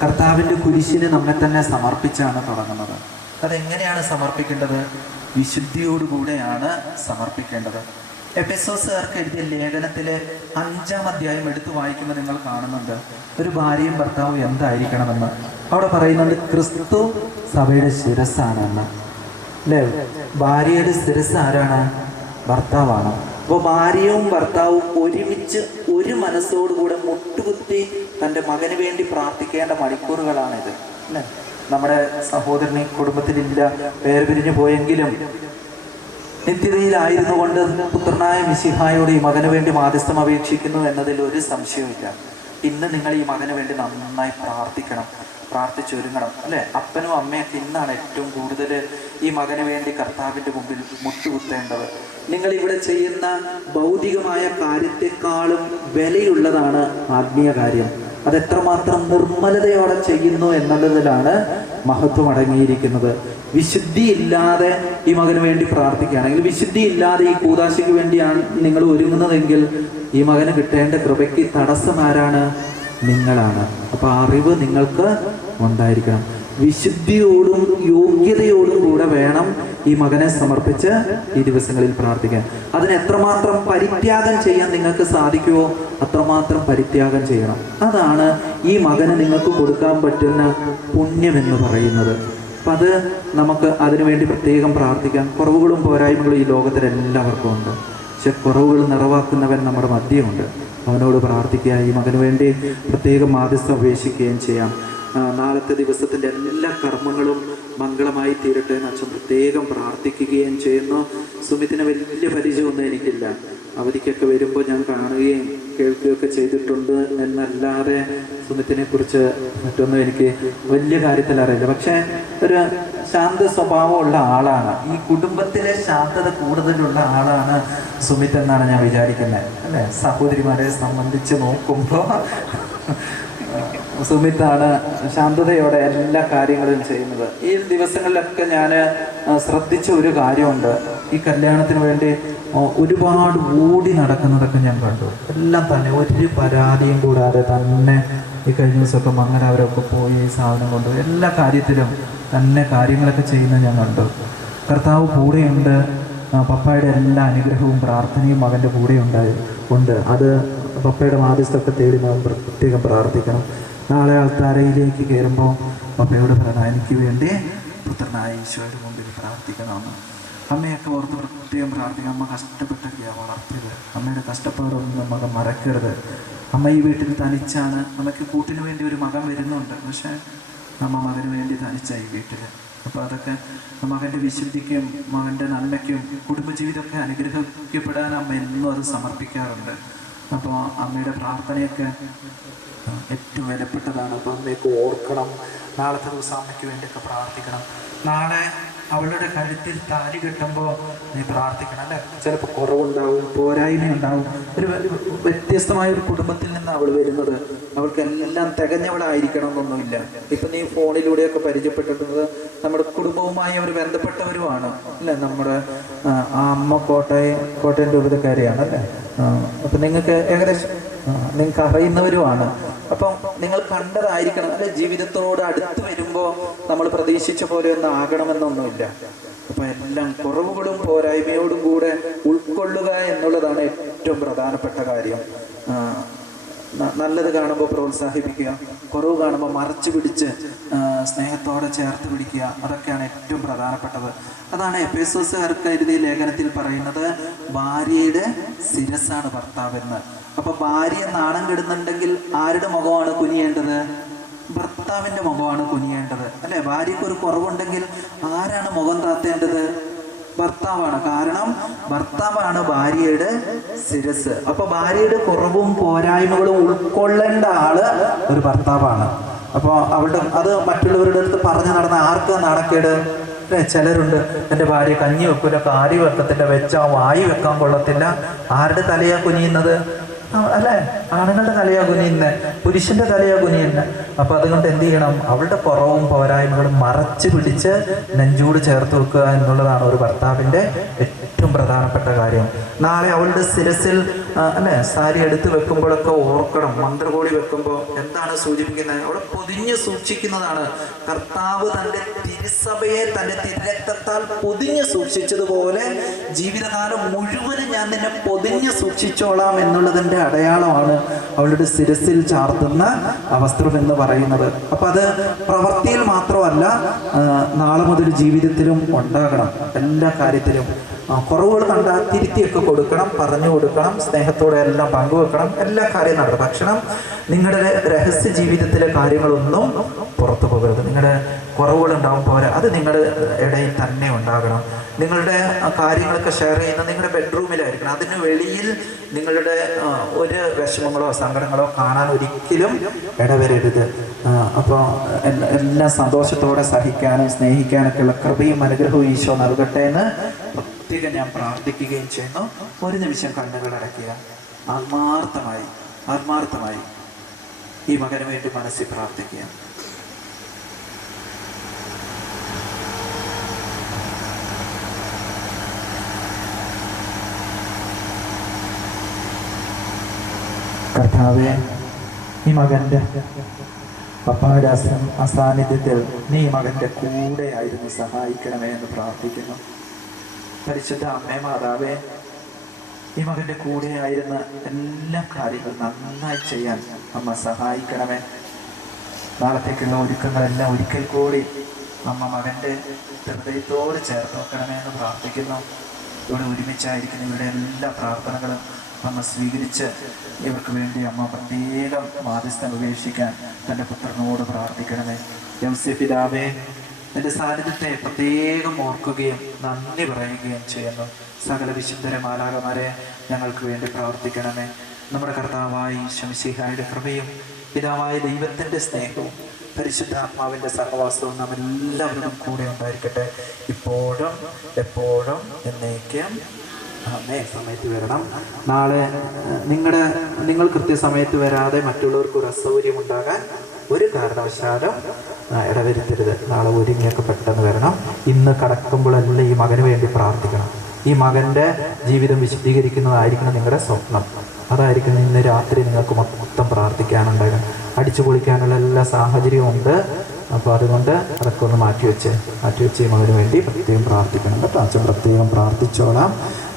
കർത്താവിൻ്റെ കുരിശിന് നമ്മെ തന്നെ സമർപ്പിച്ചാണ് തുടങ്ങുന്നത്. അതെങ്ങനെയാണ് സമർപ്പിക്കേണ്ടത്? വിശുദ്ധിയോടുകൂടെയാണ് സമർപ്പിക്കേണ്ടത്. എഫെസോസുകാർക്ക് എഴുതിയ ലേഖനത്തിലെ 5-ാം അധ്യായം എടുത്തു വായിക്കുമ്പോൾ നിങ്ങൾ കാണുന്നുണ്ട് ഒരു ഭാര്യയും ഭർത്താവും എന്തായിരിക്കണമെന്ന്. അവിടെ പറയുന്നുണ്ട്, ക്രിസ്തു സഭയുടെ ശിരസ്സാണെന്ന്. അല്ലേ? ഭാര്യയുടെ ശിരസ് ആരാണ്? ഭർത്താവാണ്. അപ്പോൾ ഭാര്യയും ഭർത്താവും ഒരുമിച്ച് ഒരു മനസ്സോടുകൂടെ മുട്ടുകുത്തി തൻ്റെ മകന് വേണ്ടി പ്രാർത്ഥിക്കേണ്ട മണിക്കൂറുകളാണിത്. അല്ലേ? നമ്മുടെ സഹോദരനെ കുടുംബത്തിലില്ല, വേർപിരിഞ്ഞു പോയെങ്കിലും നിത്യതയിലായിരുന്നു കൊണ്ട് പുത്രനായ മിശിഹായോട് ഈ മകന് വേണ്ടി മാധ്യസ്ഥം അപേക്ഷിക്കുന്നു എന്നതിൽ ഒരു സംശയവുമില്ല. ഇന്ന് നിങ്ങൾ ഈ മകന് വേണ്ടി നന്നായി പ്രാർത്ഥിക്കണം, പ്രാർത്ഥിച്ചൊരുങ്ങണം. അല്ലേ? അപ്പനും അമ്മയൊക്കെ ഇന്നാണ് ഏറ്റവും കൂടുതൽ ഈ മകന് വേണ്ടി കർത്താവിൻ്റെ മുമ്പിൽ മുട്ടുകുത്തേണ്ടത്. നിങ്ങൾ ഇവിടെ ചെയ്യുന്ന ഭൗതികമായ കാര്യത്തെക്കാളും വിലയുള്ളതാണ് ആത്മീയ കാര്യം. അതെത്രമാത്രം നിർമ്മലതയോടെ ചെയ്യുന്നു എന്നുള്ളതിലാണ് മഹത്വം അടങ്ങിയിരിക്കുന്നത്. വിശുദ്ധി ഇല്ലാതെ ഈ മകന് വേണ്ടി പ്രാർത്ഥിക്കുകയാണെങ്കിൽ, വിശുദ്ധി ഇല്ലാതെ ഈ കൂദാശയ്ക്ക് വേണ്ടിയാണ് നിങ്ങൾ ഒരുങ്ങുന്നതെങ്കിൽ ഈ മകന് കിട്ടേണ്ട കൃപയ്ക്ക് തടസ്സം ആരാണ്? നിങ്ങളാണ്. അപ്പോൾ അറിവ് നിങ്ങൾക്ക് ഉണ്ടായിരിക്കണം. വിശുദ്ധിയോടും യോഗ്യതയോടും കൂടെ വേണം ഈ മകനെ സമർപ്പിച്ച് ഈ ദിവസങ്ങളിൽ പ്രാർത്ഥിക്കാൻ. അതിന് എത്രമാത്രം പരിത്യാഗം ചെയ്യാൻ നിങ്ങൾക്ക് സാധിക്കുമോ അത്രമാത്രം പരിത്യാഗം ചെയ്യണം. അതാണ് ഈ മകന് നിങ്ങൾക്ക് കൊടുക്കാൻ പറ്റുന്ന പുണ്യമെന്ന് പറയുന്നത്. അപ്പം അത് നമുക്ക് അതിനുവേണ്ടി പ്രത്യേകം പ്രാർത്ഥിക്കാം. കുറവുകളും പോരായ്മകളും ഈ ലോകത്തിൽ എല്ലാവർക്കും ഉണ്ട്. പക്ഷെ കുറവുകൾ നിറവാക്കുന്നവൻ നമ്മുടെ മധ്യമുണ്ട്. അവനോട് പ്രാർത്ഥിക്കുക. ഈ മകന് വേണ്ടി പ്രത്യേകം മാധ്യസ്ഥം അപേക്ഷിക്കുകയും ചെയ്യാം. നാളത്തെ ദിവസത്തിൻ്റെ എല്ലാ കർമ്മങ്ങളും മംഗളമായി തീരട്ടെ എന്ന് അച്ഛൻ പ്രത്യേകം പ്രാർത്ഥിക്കുകയും ചെയ്യുന്നു. സുമിത്തിന് വലിയ പരിചയമൊന്നും എനിക്കില്ല. അവധിക്കൊക്കെ വരുമ്പോൾ ഞാൻ കാണുകയും കേൾക്കുകയൊക്കെ ചെയ്തിട്ടുണ്ട് എന്നല്ലാതെ സുമിത്തിനെ കുറിച്ച് മറ്റൊന്നും എനിക്ക് വലിയ കാര്യത്തിൽ അറിയില്ല. പക്ഷേ ഒരു ശാന്ത സ്വഭാവമുള്ള ആളാണ്. ഈ കുടുംബത്തിലെ ശാന്തത കൂടുതലുള്ള ആളാണ് സുമിത്ത് എന്നാണ് ഞാൻ വിചാരിക്കുന്നത്, അല്ലേ? സഹോദരിമാരെ സംബന്ധിച്ച് നോക്കുമ്പോൾ സുമിത്താണ് ശാന്തതയോടെ എല്ലാ കാര്യങ്ങളും ചെയ്യുന്നത്. ഈ ദിവസങ്ങളിലൊക്കെ ഞാൻ ശ്രദ്ധിച്ച ഒരു കാര്യമുണ്ട്. ഈ കല്യാണത്തിന് വേണ്ടി ഒരുപാട് ഓടി നടക്കുന്നതൊക്കെ ഞാൻ കണ്ടു. എല്ലാം തന്നെ ഒരു പരാതിയും കൂടാതെ തന്നെ ഈ കഴിഞ്ഞ ദിവസമൊക്കെ മംഗലാപുരമൊക്കെ പോയി സാധനം കൊണ്ട് എല്ലാ കാര്യത്തിലും തന്നെ കാര്യങ്ങളൊക്കെ ചെയ്യുന്നത് ഞാൻ കണ്ടു. കർത്താവ് കൂടെയുണ്ട്. പപ്പായുടെ എല്ലാ അനുഗ്രഹവും പ്രാർത്ഥനയും മകൻ്റെ കൂടെ ഉണ്ട്. അത് പപ്പയുടെ മാധ്യസ്ഥമൊക്കെ തേടി നാം പ്രത്യേകം പ്രാർത്ഥിക്കണം. നാളെ അൾത്താരയിലേക്ക് കയറുമ്പോൾ പപ്പയോട് പറയണം, എനിക്ക് വേണ്ടി പുത്രനായ ഈശോയുടെ മുമ്പിൽ പ്രാർത്ഥിക്കണമെന്ന്. അമ്മയൊക്കെ ഓർത്ത് പ്രത്യേകം പ്രാർത്ഥിക്കണം. അമ്മ കഷ്ടപ്പെട്ടൊക്കെയാണ് വളർത്തിയത്. അമ്മയുടെ കഷ്ടപ്പാടൊന്നും നമുക്ക് മറക്കരുത്. അമ്മ ഈ വീട്ടിൽ തനിച്ചാണ്. നമുക്ക് കൂട്ടിന് വേണ്ടി ഒരു മകൻ വരുന്നുണ്ട്, പക്ഷേ അമ്മ മകന് വേണ്ടി തനിച്ചായി വീട്ടിൽ. അപ്പോൾ അതൊക്കെ മകൻ്റെ വിശുദ്ധിക്കും മകൻ്റെ നന്മയ്ക്കും കുടുംബജീവിതമൊക്കെ അനുഗ്രഹിക്കപ്പെടാൻ അമ്മ എന്നും അത് സമർപ്പിക്കാറുണ്ട്. അപ്പോൾ അമ്മയുടെ പ്രാർത്ഥനയൊക്കെ ഏറ്റവും വിലപ്പെട്ടതാണ്. അപ്പോൾ അമ്മയൊക്കെ ഓർക്കണം. നാളത്തെ ദിവസം അമ്മയ്ക്ക് വേണ്ടിയൊക്കെ പ്രാർത്ഥിക്കണം. നാളെ അവളുടെ കഴുത്തിൽ താലി കെട്ടുമ്പോൾ നീ പ്രാർത്ഥിക്കണം, അല്ലേ? ചിലപ്പോൾ കുറവുണ്ടാവും, പോരായ്മയുണ്ടാവും. ഒരു വ്യത്യസ്തമായ ഒരു കുടുംബത്തിൽ നിന്ന് അവൾ വരുന്നത്. അവൾക്ക് എല്ലാം തികഞ്ഞവളായിരിക്കണം എന്നൊന്നുമില്ല. ഇപ്പം നീ ഫോണിലൂടെയൊക്കെ പരിചയപ്പെട്ടിട്ടുള്ളത് നമ്മുടെ കുടുംബവുമായി അവർ ബന്ധപ്പെട്ടവരുമാണ്, അല്ലേ? നമ്മുടെ ആ അമ്മ കോട്ടയം രൂപതക്കാരിയാണ്, അല്ലേ? അപ്പം നിങ്ങൾക്ക് ഏകദേശം നിങ്ങൾക്ക് അറിയുന്നവരുമാണ്. അപ്പം നിങ്ങൾ കണ്ടതായിരിക്കണം, അല്ലെ? ജീവിതത്തോട് അടുത്ത് വരുമ്പോൾ നമ്മൾ പ്രതീക്ഷിച്ച പോലെ ഒന്നും ആകണമെന്നൊന്നുമില്ല. അപ്പം എല്ലാം കുറവുകളും പോരായ്മയോടും കൂടെ ഉൾക്കൊള്ളുക എന്നുള്ളതാണ് ഏറ്റവും പ്രധാനപ്പെട്ട കാര്യം. നല്ലത് കാണുമ്പോൾ പ്രോത്സാഹിപ്പിക്കുക, കുറവ് കാണുമ്പോൾ മറച്ചു പിടിച്ച് സ്നേഹത്തോടെ ചേർത്ത് പിടിക്കുക. അതൊക്കെയാണ് ഏറ്റവും പ്രധാനപ്പെട്ടത്. അതാണ് എഫേസോസുകാർക്ക് എഴുതിയ ലേഖനത്തിൽ പറയുന്നത്, ഭാര്യയുടെ ശിരസ്സാണ് ഭർത്താവെന്ന്. അപ്പൊ ഭാര്യ നാണം കെടുന്നുണ്ടെങ്കിൽ ആരുടെ മുഖമാണ് കുനിയേണ്ടത്? ഭർത്താവിന്റെ മുഖമാണ് കുനിയേണ്ടത്, അല്ലെ? ഭാര്യയ്ക്ക് ഒരു കുറവുണ്ടെങ്കിൽ ആരാണ് മുഖം താത്തേണ്ടത്? ഭർത്താവാണ്. കാരണം ഭർത്താവാണ് ഭാര്യയുടെ ശിരസ്. അപ്പൊ ഭാര്യയുടെ കുറവും പോരായ്മകളും ഉൾക്കൊള്ളേണ്ട ആള് ഒരു ഭർത്താവാണ്. അപ്പോൾ അവളുടെ അത് മറ്റുള്ളവരുടെ അടുത്ത് പറഞ്ഞു നടന്ന ആർക്കാ നാണക്കേട്? ചിലരുണ്ട്, എൻ്റെ ഭാര്യ കഞ്ഞി വെക്കൂല, കാരി വെക്കത്തില്ല, വെച്ചാ വായി വെക്കാൻ കൊള്ളത്തില്ല. ആരുടെ തലയാ കുനിയുന്നത്? അല്ലേ? ആണുങ്ങളുടെ തലയാ കുനിയുന്നത്, പുരുഷന്റെ തലയാ കുനിയുന്നത്. അപ്പൊ അതുകൊണ്ട് എന്ത് ചെയ്യണം? അവളുടെ കുറവും പോരായ്മകളും മറച്ചു പിടിച്ച് നെഞ്ചൂട് ചേർത്ത് വെക്കുക എന്നുള്ളതാണ് ഒരു ഭർത്താവിന്റെ ഏറ്റവും പ്രധാനപ്പെട്ട കാര്യം. നാളെ അവളുടെ ശിരസിൽ അല്ലെ സാരി എടുത്ത് വെക്കുമ്പോഴൊക്കെ ഓർക്കണം, മന്ത്രകോടി വെക്കുമ്പോൾ എന്താണ് സൂചിപ്പിക്കുന്നത്? അവിടെ പൊതിഞ്ഞ് സൂക്ഷിക്കുന്നതാണ്. കർത്താവ് തൻ്റെ തിരുസഭയെ തൻ്റെ തിരുരക്തത്താൽ പൊതിഞ്ഞ് സൂക്ഷിച്ചതുപോലെ ജീവിതകാലം മുഴുവനും ഞാൻ നിന്നെ പൊതിഞ്ഞ് സൂക്ഷിച്ചോളാം എന്നുള്ളതിൻ്റെ അടയാളമാണ് അവളുടെ ശിരസിൽ ചാർത്തുന്ന വസ്ത്രം എന്ന് പറയുന്നത്. അപ്പൊ അത് പ്രവൃത്തിയിൽ മാത്രമല്ല, നാളെ മുതൽ ജീവിതത്തിലും ഉണ്ടാകണം. എല്ലാ കാര്യത്തിലും കുറവുകൾ കണ്ടാൽ തിരുത്തിയൊക്കെ കൊടുക്കണം, പറഞ്ഞു കൊടുക്കണം, സ്നേഹത്തോടെ എല്ലാം പങ്കുവെക്കണം, എല്ലാ കാര്യവും നടത്തും. ഭക്ഷണം നിങ്ങളുടെ രഹസ്യ ജീവിതത്തിലെ കാര്യങ്ങളൊന്നും പുറത്തു പോകരുത്. നിങ്ങളുടെ കുറവുകളുണ്ടാവും, പോരാ, അത് നിങ്ങളുടെ ഇടയിൽ തന്നെ ഉണ്ടാകണം. നിങ്ങളുടെ കാര്യങ്ങളൊക്കെ ഷെയർ ചെയ്യുന്നത് നിങ്ങളുടെ ബെഡ്റൂമിലായിരിക്കണം. അതിന് വെളിയിൽ നിങ്ങളുടെ ഒരു വിഷമങ്ങളോ സങ്കടങ്ങളോ കാണാൻ ഒരിക്കലും ഇടവരരുത്. അപ്പോൾ എല്ലാം സന്തോഷത്തോടെ സഹിക്കാനും സ്നേഹിക്കാനൊക്കെയുള്ള കൃപയും അനുഗ്രഹവും ഈശോ നൽകട്ടെ എന്ന് പ്രത്യേകം ഞാൻ പ്രാർത്ഥിക്കുകയും ചെയ്യുന്നു. ഒരു നിമിഷം കണ്ണുകൾ അടയ്ക്കുക. ആത്മാർത്ഥമായി ഈ മകന് വേണ്ടി മനസ്സിൽ പ്രാർത്ഥിക്കുക. കർത്താവേ, ഈ മകൻ്റെ പപ്പായുടെ അസാന്നിധ്യത്തിൽ നീ മകൻ്റെ കൂടെയായിരുന്നു സഹായിക്കണമേ എന്ന് പ്രാർത്ഥിക്കുന്നു. പരിശുദ്ധ അമ്മേ മാതാവേ, ഈ മകൻ്റെ കൂടെയായിരുന്ന എല്ലാ കാര്യങ്ങളും നന്നായി ചെയ്യാൻ അമ്മ സഹായിക്കണമേ. നാളത്തേക്കുള്ള ഒരുക്കങ്ങളെല്ലാം ഒരിക്കൽ കൂടി അമ്മ മകൻ്റെ ഹൃദയത്തോട് ചേർത്ത് വെക്കണമേ എന്ന് പ്രാർത്ഥിക്കുന്നു. ഇവിടെ ഒരുമിച്ചായിരിക്കുന്ന ഇവരുടെ എല്ലാ പ്രാർത്ഥനകളും അമ്മ സ്വീകരിച്ച് ഇവർക്ക് വേണ്ടി അമ്മ പ്രത്യേകം മാധ്യസ്ഥം ഉപേക്ഷിക്കാൻ തൻ്റെ പുത്രനോട് പ്രാർത്ഥിക്കണമേ. യൗസേപ്പ് പിതാവേ, നിന്റെ സാന്നിധ്യത്തെ പ്രത്യേകം ഓർക്കുകയും നന്ദി പറയുകയും ചെയ്യുന്നു. സകല വിശുദ്ധര മാലാഖമാരെ ഞങ്ങൾക്ക് വേണ്ടി പ്രാർത്ഥിക്കണമേ. നമ്മുടെ കർത്താവായ ശംസിഹായുടെ കൃപയും പിതാവായ ദൈവത്തിൻ്റെ സ്നേഹവും പരിശുദ്ധാത്മാവിൻ്റെ സഹവാസവും നാം എല്ലാവരും കൂടെ ഉണ്ടായിരിക്കട്ടെ, ഇപ്പോഴും എപ്പോഴും എന്നേക്കും. സമയത്ത് വരണം. നാളെ നിങ്ങൾ കൃത്യസമയത്ത് വരാതെ മറ്റുള്ളവർക്ക് ഒരു അസൗകര്യം ഉണ്ടാകാൻ ഒരു കാരണവശാലും ഇടവരുത്തരുത്. നാളെ ഒരുങ്ങിയൊക്കെ പെട്ടെന്ന് വരണം. ഇന്ന് കടക്കുമ്പോഴെല്ലാം ഈ മകന് വേണ്ടി പ്രാർത്ഥിക്കണം. ഈ മകൻ്റെ ജീവിതം വിശദീകരിക്കുന്നതായിരിക്കണം നിങ്ങളുടെ സ്വപ്നം. അതായിരിക്കണം ഇന്ന് രാത്രി നിങ്ങൾക്ക് മൊത്തം പ്രാർത്ഥിക്കാനുണ്ടാകും. അടിച്ചു പൊളിക്കാനുള്ള എല്ലാ സാഹചര്യവും ഉണ്ട്. അപ്പോൾ അതുകൊണ്ട് അതൊക്കെ ഒന്ന് മാറ്റിവെച്ച് ഈ മകന് വേണ്ടി പ്രത്യേകം പ്രാർത്ഥിക്കണം കേട്ടോ. അച്ഛൻ പ്രത്യേകം പ്രാർത്ഥിച്ചോളാം.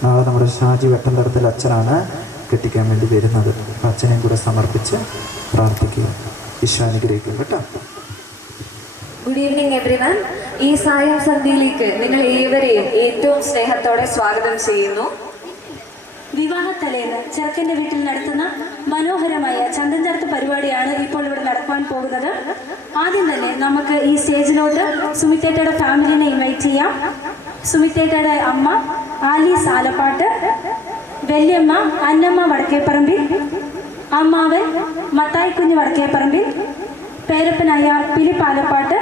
നാളെ നമ്മുടെ ഷാജി വെട്ടന്തരത്തിൽ അച്ഛനാണ് കെട്ടിക്കാൻ വേണ്ടി വരുന്നത്. അപ്പം അച്ഛനെയും കൂടെ സമർപ്പിച്ച് പ്രാർത്ഥിക്കുക. ഈശോ അനുഗ്രഹിക്കും കേട്ടോ. Good evening everyone. ഈ സായം സന്ധ്യയിലേക്ക് നിങ്ങൾ ഏവരെയും ഏറ്റവും സ്നേഹത്തോടെ സ്വാഗതം ചെയ്യുന്നു. വിവാഹത്തലേന്ന് ചെറുക്കൻ്റെ വീട്ടിൽ നടത്തുന്ന മനോഹരമായ ചന്തൻചാർത്ത് പരിപാടിയാണ് ഇപ്പോൾ ഇവിടെ നടക്കുവാൻ പോകുന്നത്. ആദ്യം തന്നെ നമുക്ക് ഈ സ്റ്റേജിലോട്ട് സുമിത്തേട്ടയുടെ ഫാമിലിനെ ഇൻവൈറ്റ് ചെയ്യാം. സുമിത്തേട്ടയുടെ അമ്മ ആലീസ് ആലപ്പാട്ട്, വല്യമ്മ അന്നമ്മ വടക്കേപ്പറമ്പിൽ, അമ്മാവൻ മത്തായിക്കുഞ്ഞ് വടക്കേപ്പറമ്പിൽ, പേരപ്പനായ ഫിലിപ്പ് ആലപ്പാട്ട്,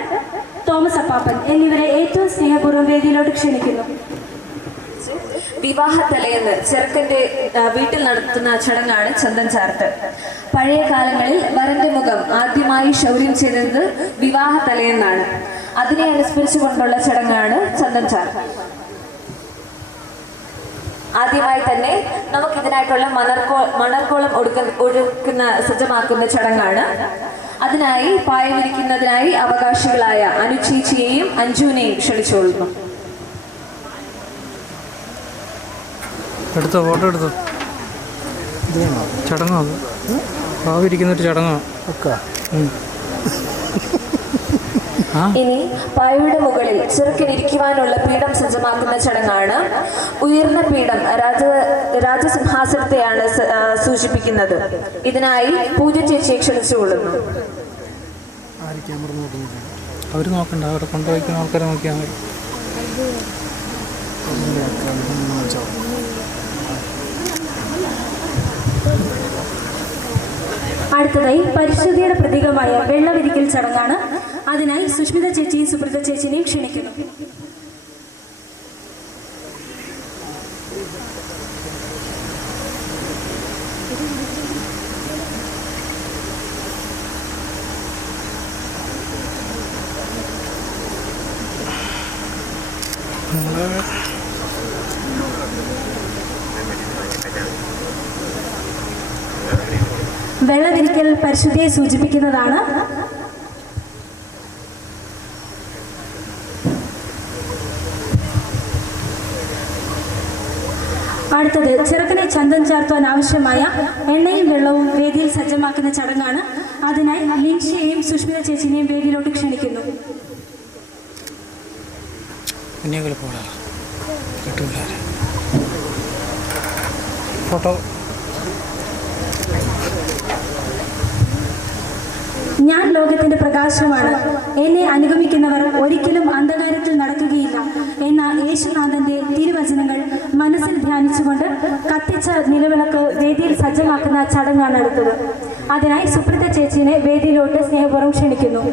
തോമസ് അപ്പാപ്പൻ എന്നിവരെ ഏറ്റവും സ്നേഹപൂർവ്വം വേദിയിലോട്ട് ക്ഷണിക്കുന്നു. വിവാഹത്തലേന്ന് ചെറുക്കൻ്റെ വീട്ടിൽ നടത്തുന്ന ചടങ്ങാണ് ചന്ദൻ ചാർത്ത്. പഴയ കാലങ്ങളിൽ വരന്റെ മുഖം ആദ്യമായി ക്ഷൗര്യം ചെയ്തത് വിവാഹത്തലേന്നാണ്. അതിനെ അനുസ്മരിച്ചുകൊണ്ടുള്ള ചടങ്ങാണ് ചന്ദൻ ചാർത്ത്. ആദ്യമായി തന്നെ നമുക്കിതിനായിട്ടുള്ള മണർക്കോളം ഒഴുക്കുന്ന സജ്ജമാക്കുന്ന ചടങ്ങാണ്. അതിനായി പായവിരിക്കുന്നതിനായി അവകാശികളായ അനുചേച്ചിയെയും അഞ്ജുവിനെയും ക്ഷണിച്ചുകൊള്ളുന്നു. എടുത്തോ, ഫോട്ടോ എടുത്തോ. ചടങ്ങോ പാവിരിക്കുന്നൊരു ചടങ്ങോ ഒക്കെ. ഇനി പായയുടെ മുകളിൽ ചെറുക്കനിരിക്കുവാനുള്ള പീഠം സജ്ജമാക്കുന്ന ചടങ്ങാണ്. ഉയർന്ന പീഠം രാജസിംഹാസനത്തെയാണ് സൂചിപ്പിക്കുന്നത്. ഇതിനായി പൂജ ചേച്ചിയെ ക്ഷണിച്ചുകൊള്ളുന്നു. അവർ നോക്കണ്ട, അവിടെ കൊണ്ടുപോയിക്കുന്ന ആൾക്കാരെ നോക്കിയാൽ മതി. അടുത്തതായി പരിശുദ്ധിയുടെ പ്രതീകമായ വെള്ളവിരിക്കൽ ചടങ്ങാണ്. അതിനായി സുഷ്മിത ചേച്ചിയും സുബ്രത ചേച്ചിനെയും ക്ഷണിക്കുന്നു. വെള്ളവിരിക്കൽ പരിശുദ്ധിയെ സൂചിപ്പിക്കുന്നതാണ്. അടുത്തത് ചെറുക്കനെ ചന്തം ചാർത്തുവാൻ ആവശ്യമായ എണ്ണയും വെള്ളവും വേദിയിൽ സജ്ജമാക്കുന്ന ചടങ്ങാണ്. അതിനായി ലിൻഷിയെയും സുഷ്മിത ചേച്ചിനെയും വേദിയിലോട്ട് ക്ഷണിക്കുന്നു. ഫോട്ടോ. ഞാൻ ലോകത്തിന്റെ പ്രകാശമാണ്, എന്നെ അനുഗമിക്കുന്നവർ ഒരിക്കലും അന്ധകാരത്തിൽ നടക്കുകയില്ല എന്ന യേശുനാഥന്റെ തിരുവചനങ്ങൾ മനസ്സിൽ ധ്യാനിച്ചുകൊണ്ട് കത്തിച്ച നിലവിളക്ക് വേദിയിൽ സജ്ജമാക്കുന്ന ചടങ്ങാണ് അടുത്തത്. അതിനായി സുപ്രീത ചേച്ചിനെ വേദിയിലോട്ട് സ്നേഹപൂർവ്വം ക്ഷണിക്കുന്നു.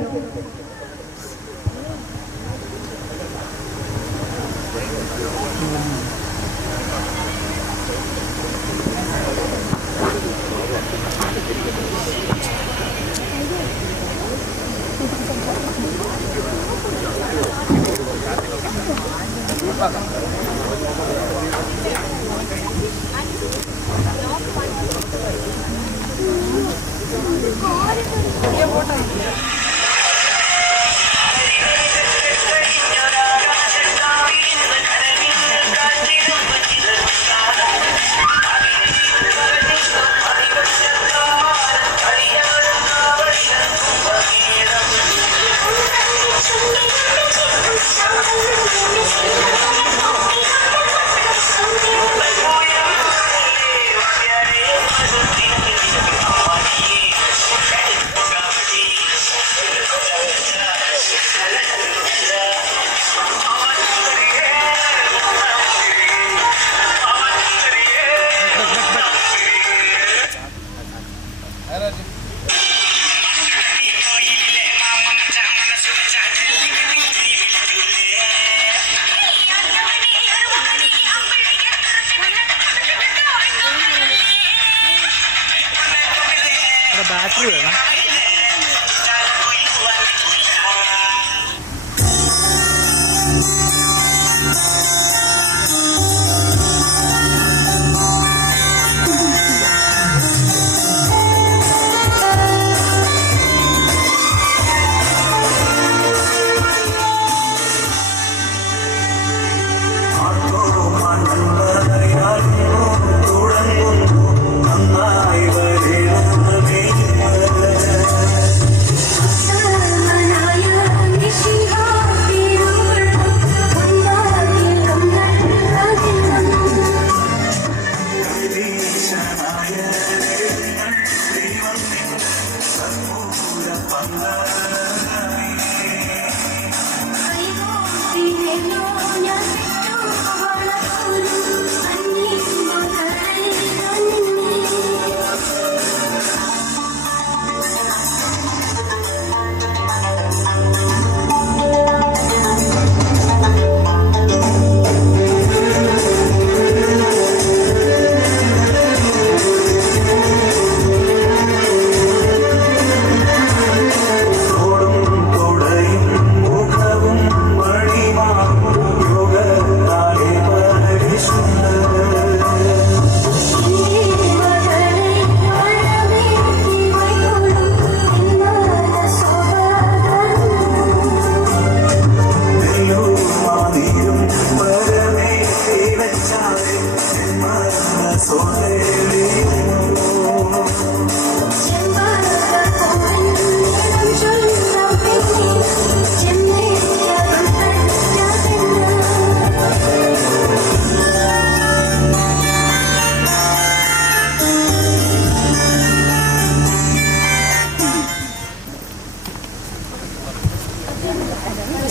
ബാറ്ററി വേണം.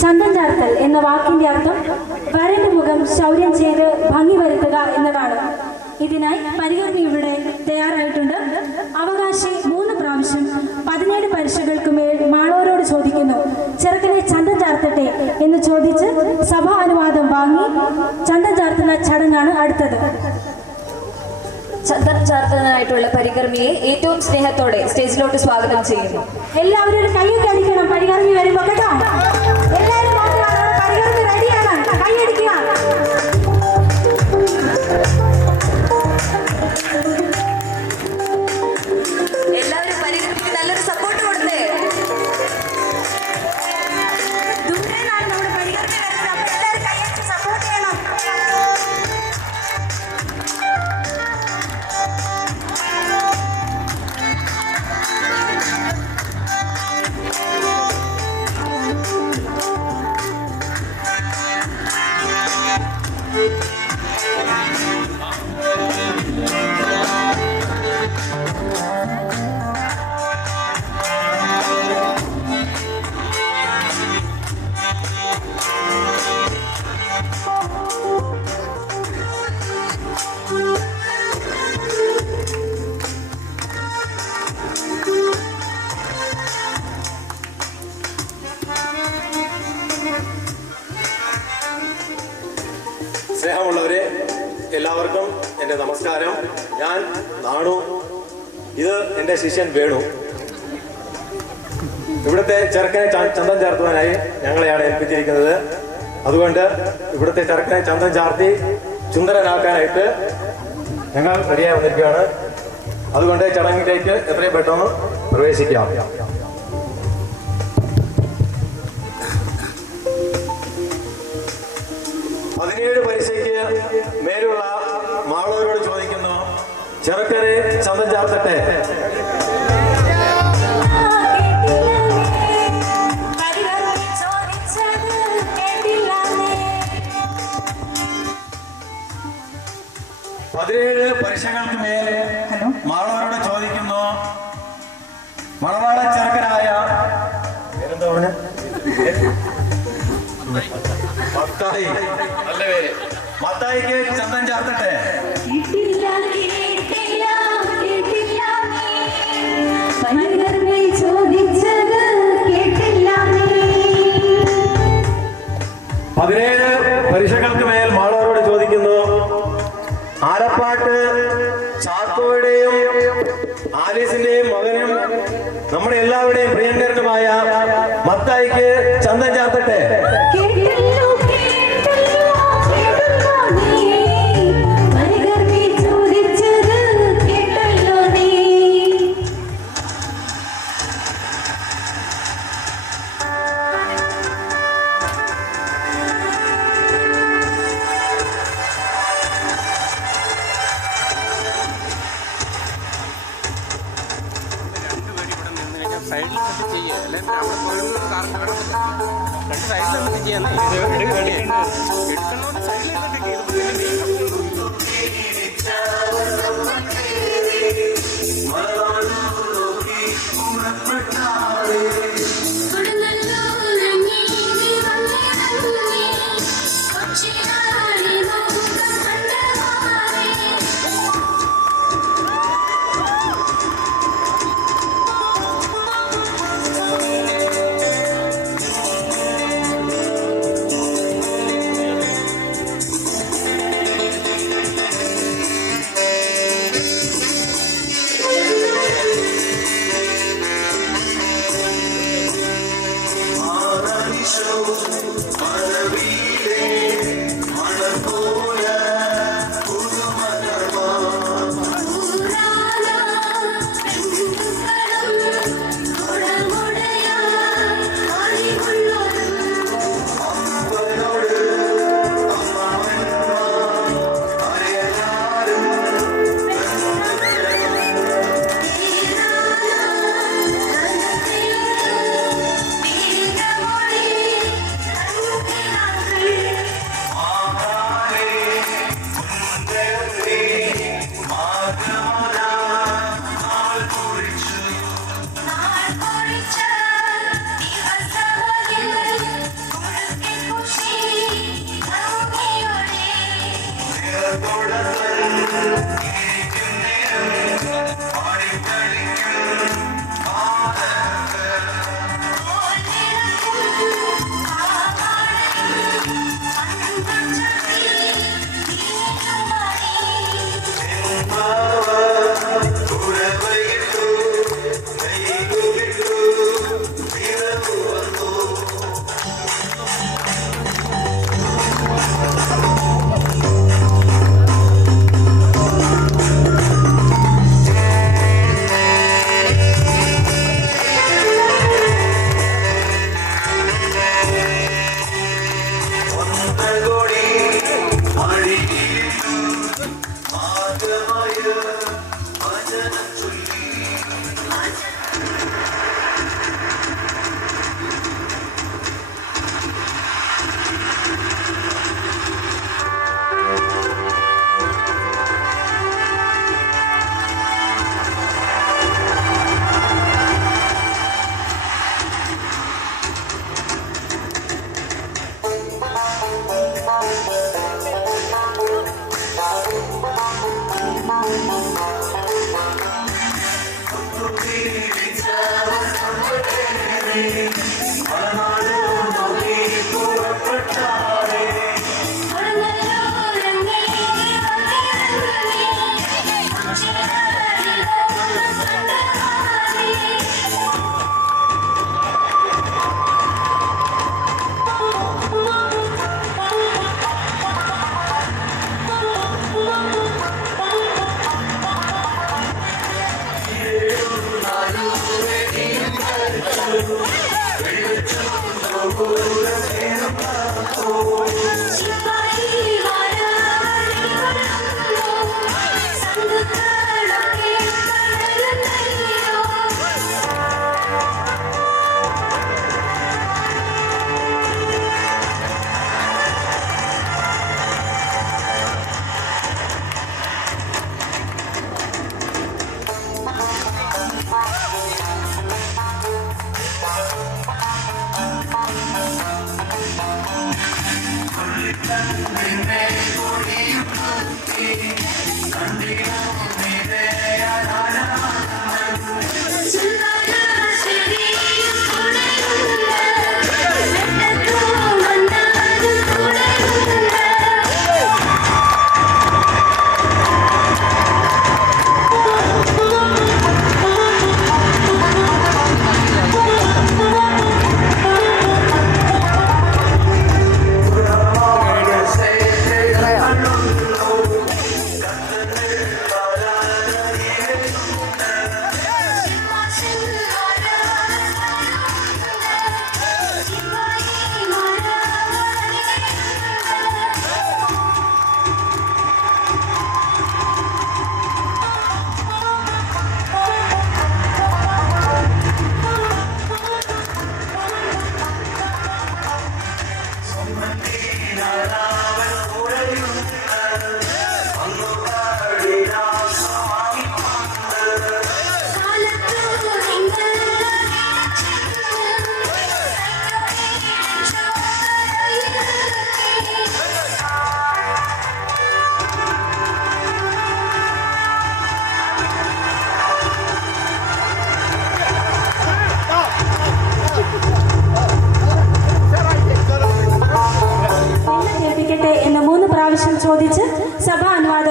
ചന്ദൻ ചാർത്തൽ എന്ന വാക്കിന്റെ അർത്ഥം വരന്റെ മുഖം ശൗര്യം ചെയ്ത് ഭംഗി വരുത്തുക എന്നതാണ്. ഇതിനായി പരികർമ്മി ഇവിടെ തയ്യാറായിട്ടുണ്ട്. അവകാശി 3 പ്രാവശ്യം 17 പരീക്ഷകൾക്ക് മേൽ മാളോരോട് ചോദിക്കുന്നു, ചെറുക്കനെ ചന്ദൻ ചാർത്തട്ടെ എന്ന് ചോദിച്ച് സഭാ അനുവാദം വാങ്ങി ചന്ദൻ ചാർത്തുന്ന ചടങ്ങാണ് അടുത്തത്. ചന്ദൻ ചാർത്തനായിട്ടുള്ള പരികർമ്മിയെ ഏറ്റവും സ്നേഹത്തോടെ സ്റ്റേജിലോട്ട് സ്വാഗതം ചെയ്യുന്നു. എല്ലാവരും ഒരു കൈയൊക്കെ അടിക്കണം പരികർമ്മി വരുമ്പോ കേട്ടോ. എല്ലാവരും പരികർമ്മി റെഡിയാണ്, കൈയടിക്കുക. എല്ലാവരും പരികർമ്മിക്ക് നല്ലൊരു സപ്പോർട്ട് കൊടുത്തേ. ദൂരെയാണ് നമ്മുടെ പരികർമ്മി വരുന്നത്. അപ്പൊ എല്ലാവരും കൈയടിച്ച് സപ്പോർട്ട് ചെയ്യണം. സ്നേഹമുള്ളവരെ, എല്ലാവർക്കും എൻ്റെ നമസ്കാരം. ഞാൻ നാണു, ഇത് എൻ്റെ ശിഷ്യൻ വേണു. ഇവിടുത്തെ ചെറുക്കനെ ചന്ദൻ ചാർത്തുവാനായി ഞങ്ങളെയാണ് ഏൽപ്പിച്ചിരിക്കുന്നത്. അതുകൊണ്ട് ഇവിടുത്തെ ചെറുക്കനെ ചന്ദൻ ചാർത്തി സുന്ദരനാക്കാനായിട്ട് ഞങ്ങൾ റെഡിയായി വന്നിരിക്കുകയാണ്. അതുകൊണ്ട് ചടങ്ങിലേക്ക് എത്രയും പെട്ടെന്ന് പ്രവേശിക്കാം. 17 പരീക്ഷയ്ക്ക് മേലുള്ള മാളവരോട് ചോദിക്കുന്നു, ചെറുക്കനെ ചന്ദൻ ചാർത്തട്ടെ. പരീക്ഷകൾക്ക് മേൽ മാളവരോട് ചോദിക്കുന്നു, മണവാള ചെറുക്കനായ പേരെന്താ പറഞ്ഞ മത്തായി, നല്ല പേര്, മത്തായിക്ക് ചന്ദൻ ചാർത്തട്ടെ. പതിനേഴ് പരീക്ഷകൾക്ക് മേൽ മാളവരോട് ചോദിക്കുന്നു, ആലപ്പാട്ട് ചാത്തോയുടെയും ആലീസിന്റെയും മകനും നമ്മുടെ എല്ലാവരുടെയും പ്രിയങ്കരനുമായ മത്തായിക്ക് ചന്തം ചാർത്തട്ടെ.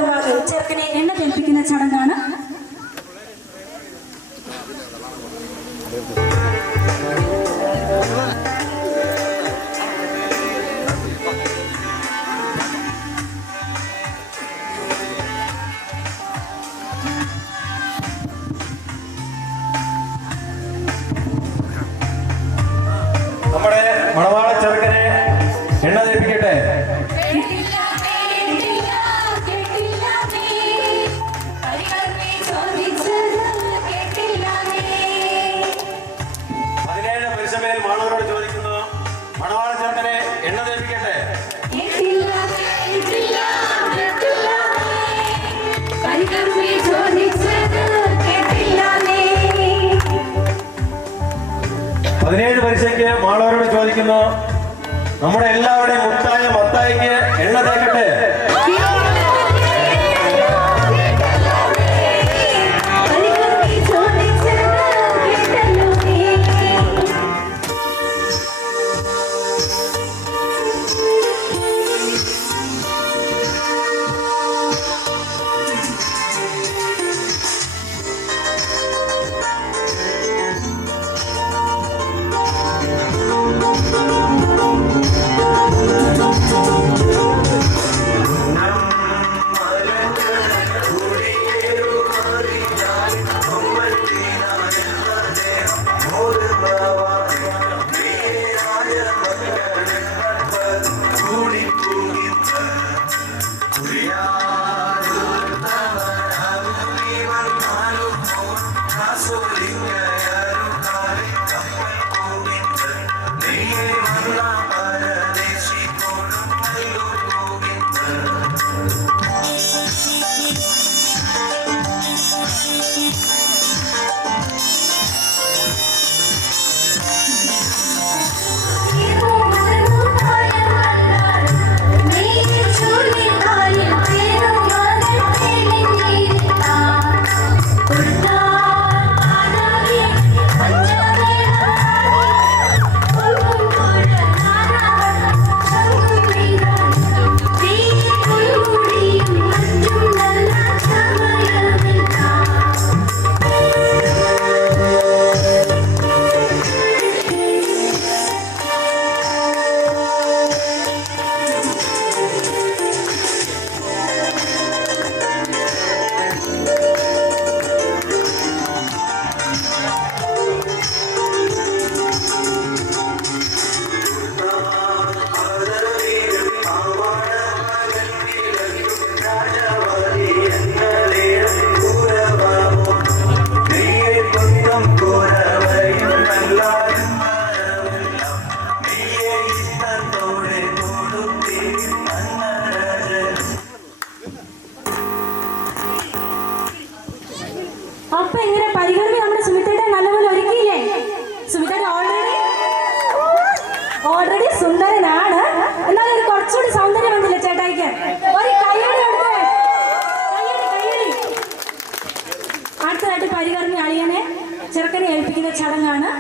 മാതാപിതാക്കൾ ചെറുക്കനെ എണ്ണ തേൽപ്പിക്കുന്ന ചടങ്ങാണ്. നമ്മുടെ മണവാള ചെറുക്കനെ എണ്ണ തേപ്പിക്കട്ടെ. മാണവരോട് ചോദിക്കുന്നു, മണവാള ചെറുക്കനെ എണ്ണ തേപ്പിക്കട്ടെ. പതിനേഴ് പരീക്ഷയ്ക്ക് മാണവരോട് ചോദിക്കുന്നു, നമ്മുടെ എല്ലാവരുടെയും മുത്തായ മത്തായിക്ക് എണ്ണ തേക്കട്ടെ. അപ്പൊ ഇങ്ങനെ പരിഗണന നമ്മുടെ സുമിത്തേട്ടൻ നല്ലപോലെ ഒരുക്കിയില്ലേ? സുമിത്തേട്ടൻ ഓൾറെഡി സുന്ദരനാണ്. എന്നാലും ഒരു കുറച്ചുകൂടി സൗന്ദര്യം വന്നില്ല ചേട്ടായിക്ക്. ഒരു കയ്യടി കൊടുത്തേ, കയ്യടി. അടുത്തതായിട്ട് പരികർമ്മി അളിയനെ ചെറുക്കനെ ഏൽപ്പിക്കുന്ന ചടങ്ങാണ്.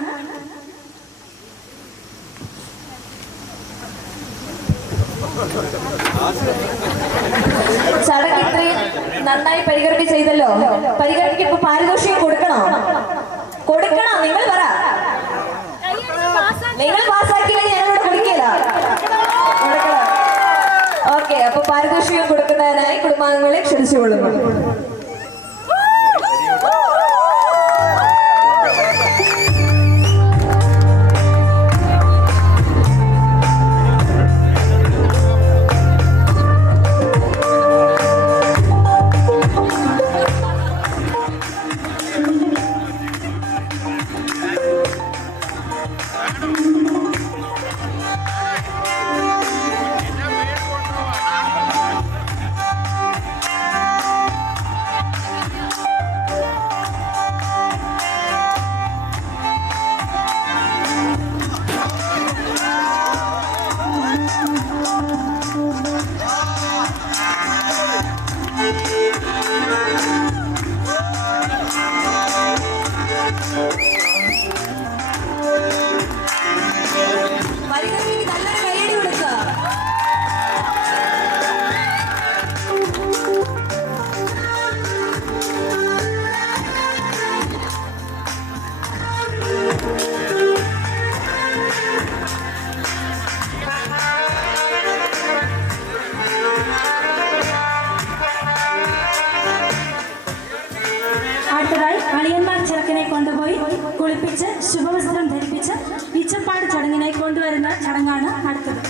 ചടങ്ങ് ഇത്രയും നന്നായി പരികർമ്മി ചെയ്തല്ലോ. പരികർമ്മിക്ക് ഇപ്പൊ പാരിതോഷികം കൊടുക്കണോ? നിങ്ങൾ പറ. നിങ്ങൾ പാസ്സാക്കിയില്ലെങ്കിൽ ഞങ്ങളോട് കുടിക്കില്ല. ഓക്കെ, അപ്പൊ പാരിതോഷികം കൊടുക്കുന്നതിനായി കുടുംബാംഗങ്ങളെ ക്ഷണിച്ചുകൊള്ളുന്നു. അളിയന്മാർ ചെറുക്കനെ കൊണ്ടുപോയി കുളിപ്പിച്ച് ശുഭവസ്ത്രം ധരിപ്പിച്ച് ഇച്ചപ്പാട് ചടങ്ങിനെ കൊണ്ടുവരുന്ന ചടങ്ങാണ് അടുത്തത്.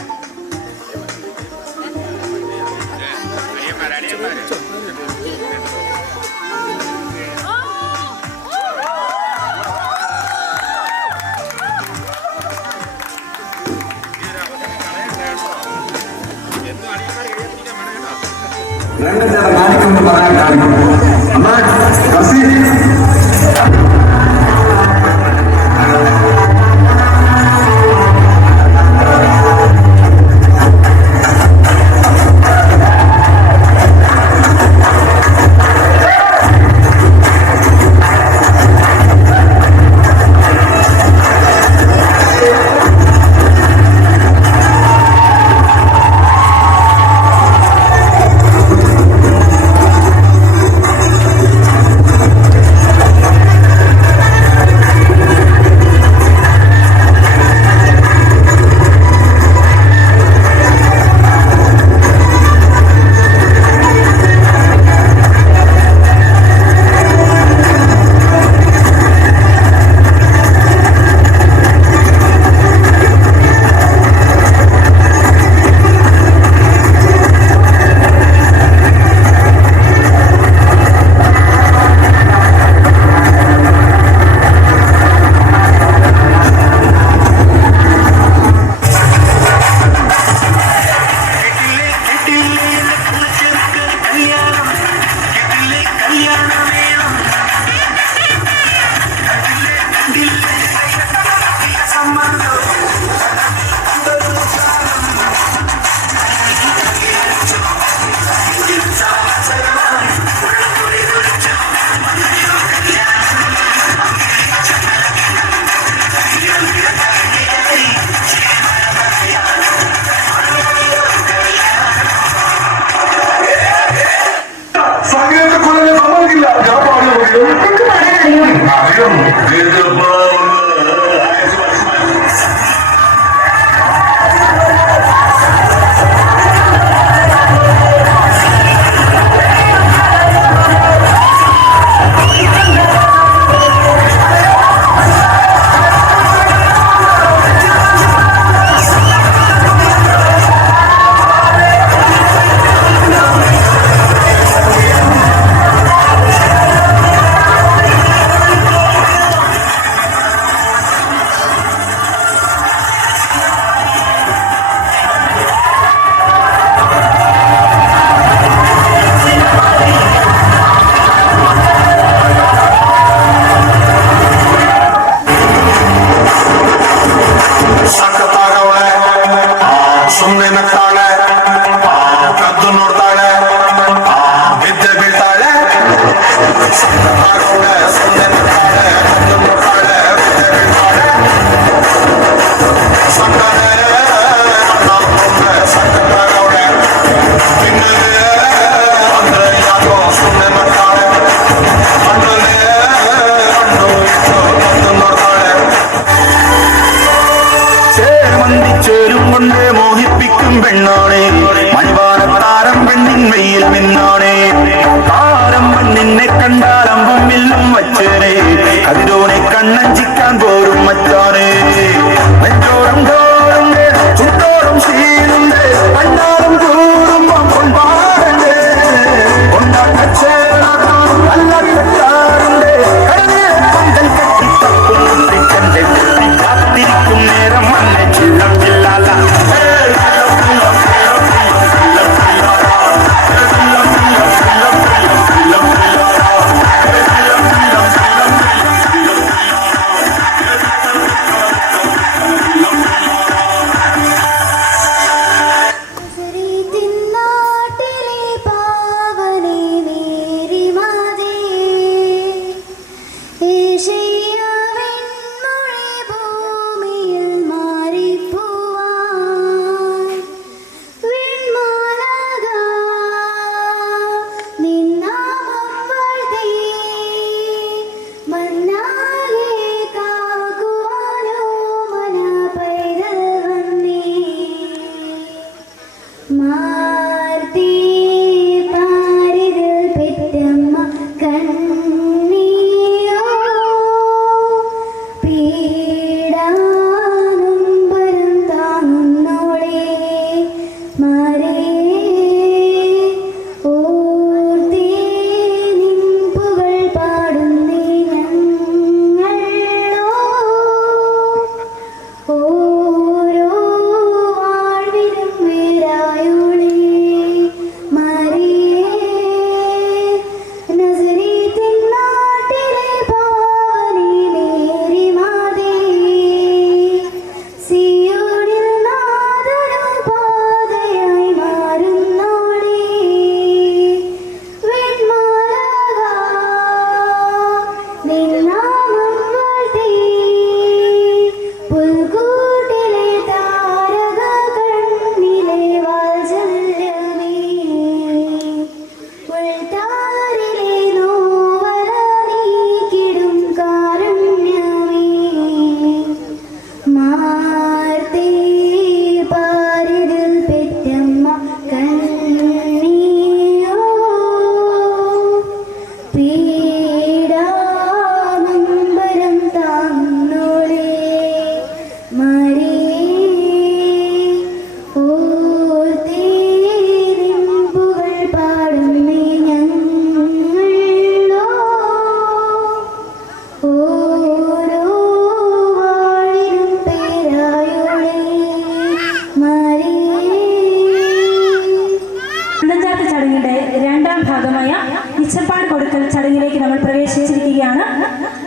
ഇച്ഛപ്പാട് കൊടുക്കൽ ചടങ്ങിലേക്ക് നമ്മൾ പ്രവേശിച്ചിരിക്കുകയാണ്.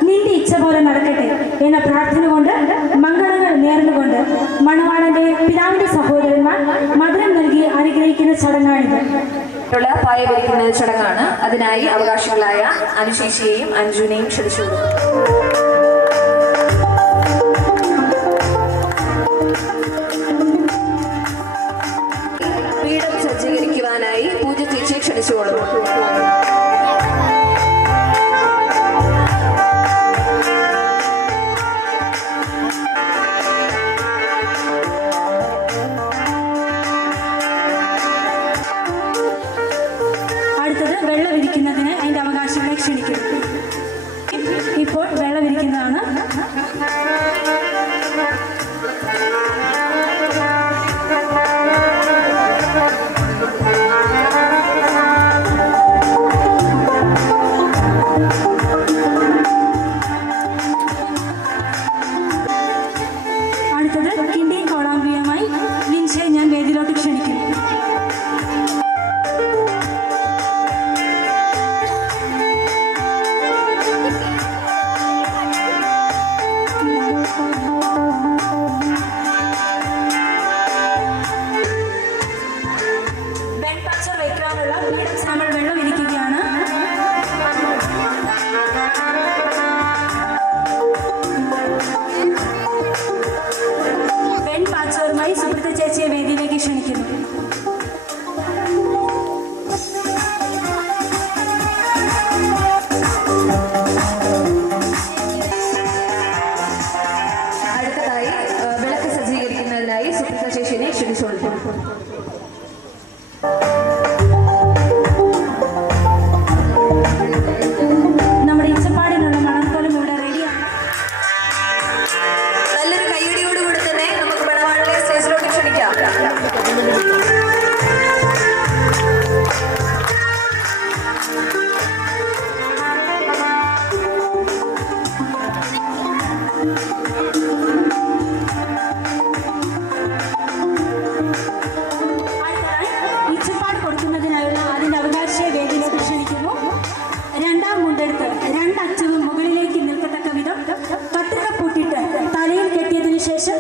നിന്റെ ഇച്ഛ പോലെ നടക്കട്ടെ എന്ന പ്രാർത്ഥന കൊണ്ട് മംഗളങ്ങൾ നേർന്നുകൊണ്ട് മണവാളന്റെ പിതാവിന്റെ സഹോദരന്മാർ മധുരം നൽകി അനുഗ്രഹിക്കുന്ന ചടങ്ങാണിത്. പായ വിരിക്കുന്ന ചടങ്ങാണ്. അതിനായി അവകാശികളായ അനുശേഷിയെയും അഞ്ജുനെയും ക്ഷണിച്ചു. പീഠം സജ്ജീകരിക്കുവാനായി പൂജ ചേച്ചിയെ ക്ഷണിച്ചുകൊള്ളുന്നു. അടുത്തത് വെള്ളം വിരിക്കുന്നതിന് അതിൻ്റെ അവകാശങ്ങളെ ക്ഷണിക്കുന്നു. ഇപ്പോൾ വെള്ളം വിരിക്കുന്നതാണ്. അടുത്തത് കിണ്ടിയും കോളാമ്പിയുമായി ലിൻഷയെ ഞാൻ വേദിയിലോട്ട് ക്ഷണിക്കുന്നു. വെൺപച്ച വയ്ക്കാനുള്ള പീഠം നമ്മൾ വെള്ളം ഇരിക്കുകയാണ്. വെൺപാച്ചോറുമായി സുഹൃത്ത് ചേച്ചിയെ വേദിയിലേക്ക് ക്ഷണിക്കുന്നു. അടുത്തതായി വിളക്ക് സജ്ജീകരിക്കുന്നതിനായി സുപ്രീത ചേച്ചിയെ ക്ഷണിച്ചുകൊള്ളുന്നു. നമ്മുടെ ഇച്ചപ്പാടിനുള്ള മണർക്കോലും ഇവിടെ റെഡിയാണ്. നല്ലൊരു കയ്യടിയോടുകൂടി തന്നെ നമുക്ക് മണവാളിനെ സ്റ്റേജിലോട്ട് ക്ഷണിക്കാം. അടുത്തതായി ഇച്ചപ്പാട് കൊടുക്കുന്നതിനായുള്ള അതിൻ്റെ അവകാശിയെ വേദിയിലേക്ക് ക്ഷണിക്കുന്നു. രണ്ടാം മുണ്ടെടുത്ത് രണ്ടറ്റവും മുകളിലേക്ക് നിൽക്കത്തക്ക വിധം കത്രിക പൂട്ടിട്ട് തലയിൽ കെട്ടിയതിനു ശേഷം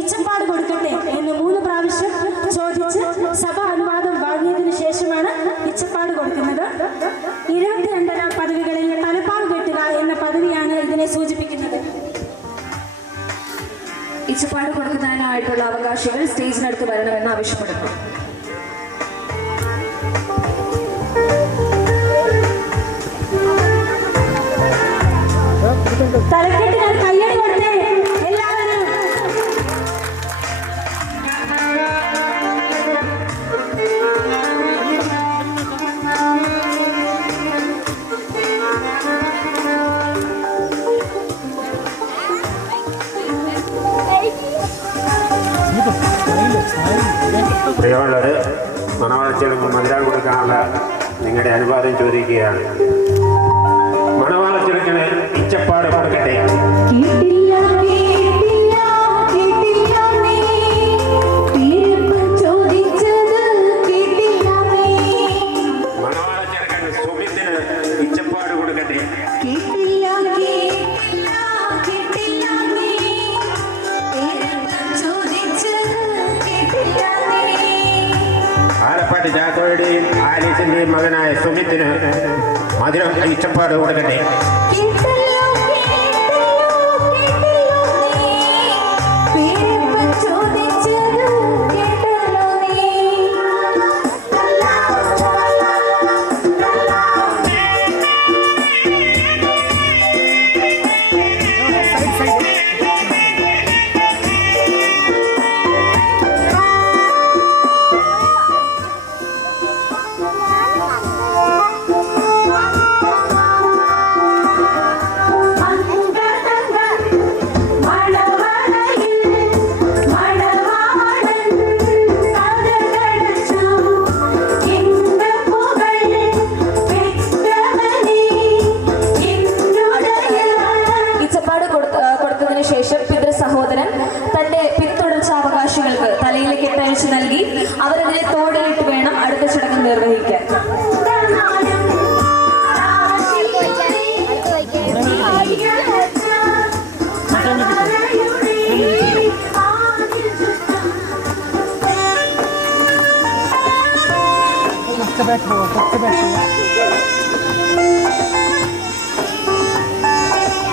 ഇച്ചപ്പാട് കൊടുക്കട്ടെ എന്ന് 3 പ്രാവശ്യം ചോദിച്ച് സഭ അനുവാദം വാങ്ങിയതിനു ശേഷമാണ് ഇച്ചപ്പാട് കൊടുക്കുന്നത്. 22 പദവികളിൽ തലപ്പാവ് കെട്ടുക എന്ന പദവിയാണ് ഇതിനെ സൂചിപ്പിക്കുന്നത്. ഇച്ചപ്പാട് കൊടുക്കുന്നതിനായിട്ടുള്ള അവകാശികൾ സ്റ്റേജിനടുത്ത് വരണമെന്ന് ആവശ്യപ്പെടുന്നു. തലക്കെട്ട് ഞാൻ കയ്യടി കൊടുത്തേ എല്ലാവരും. പ്രിയമുള്ളവർ, മണവാളച്ചെടുക്കും മധുരം കൊടുക്കാനുള്ള നിങ്ങളുടെ അനുവാദം ചോദിക്കുകയാണ്. മണവാളച്ചെടുക്കിന് ഇച്ചപ്പാട് കൊടുക്കട്ടെ. മണവാളച്ചെടുക്കൻ സുമിത്തിന് ഇച്ചപ്പാട് കൊടുക്കട്ടെ. ആലപ്പാട്ട് ചാക്കോയുടെയും ആലീസിന്റെയും മകനായ സുമിത്തിന് മധുരം ഇച്ചപ്പാട് കൊടുക്കട്ടെ.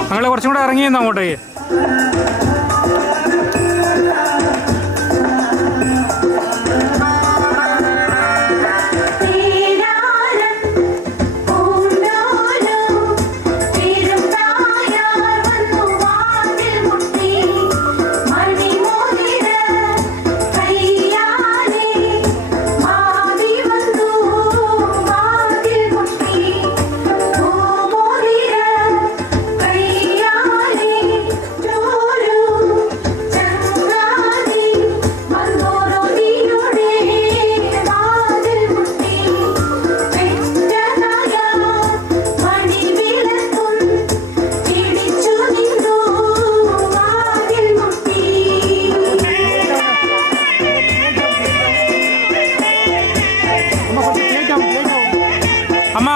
ഞങ്ങൾ കുറച്ചും കൂടെ ഇറങ്ങിയെന്ന് അങ്ങോട്ടേക്ക്. അമ്മ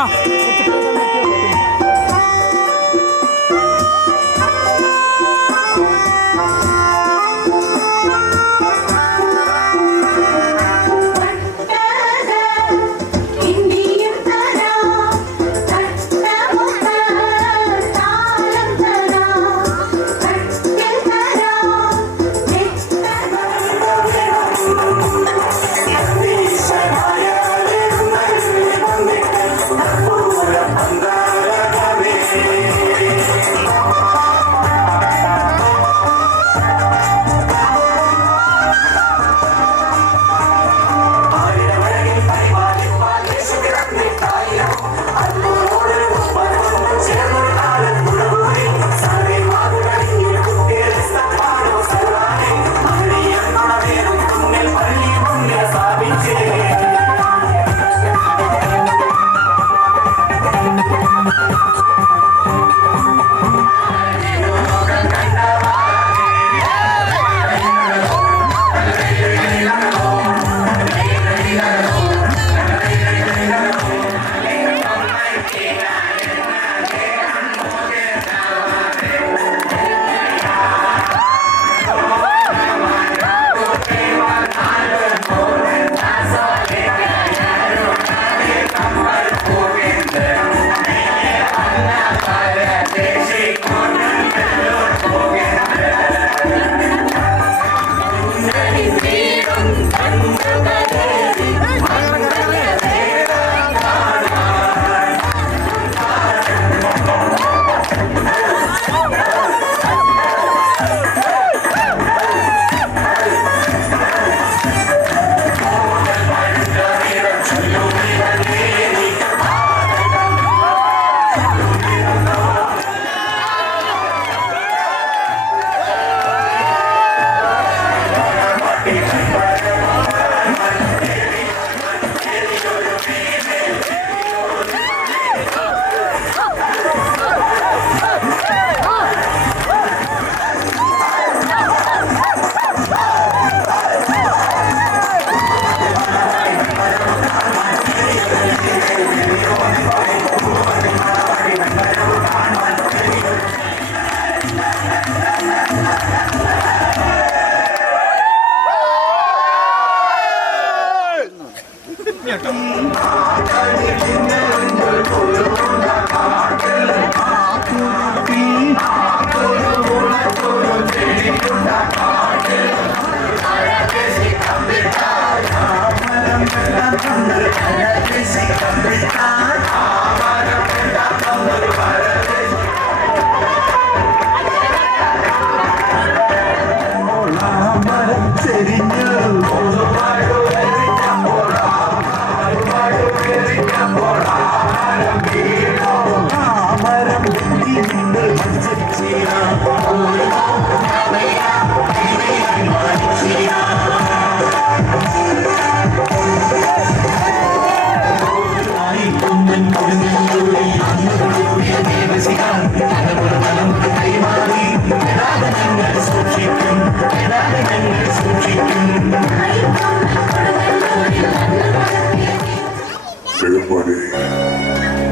Everybody,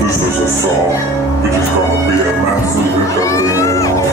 this is a song which is gonna be a massive hit.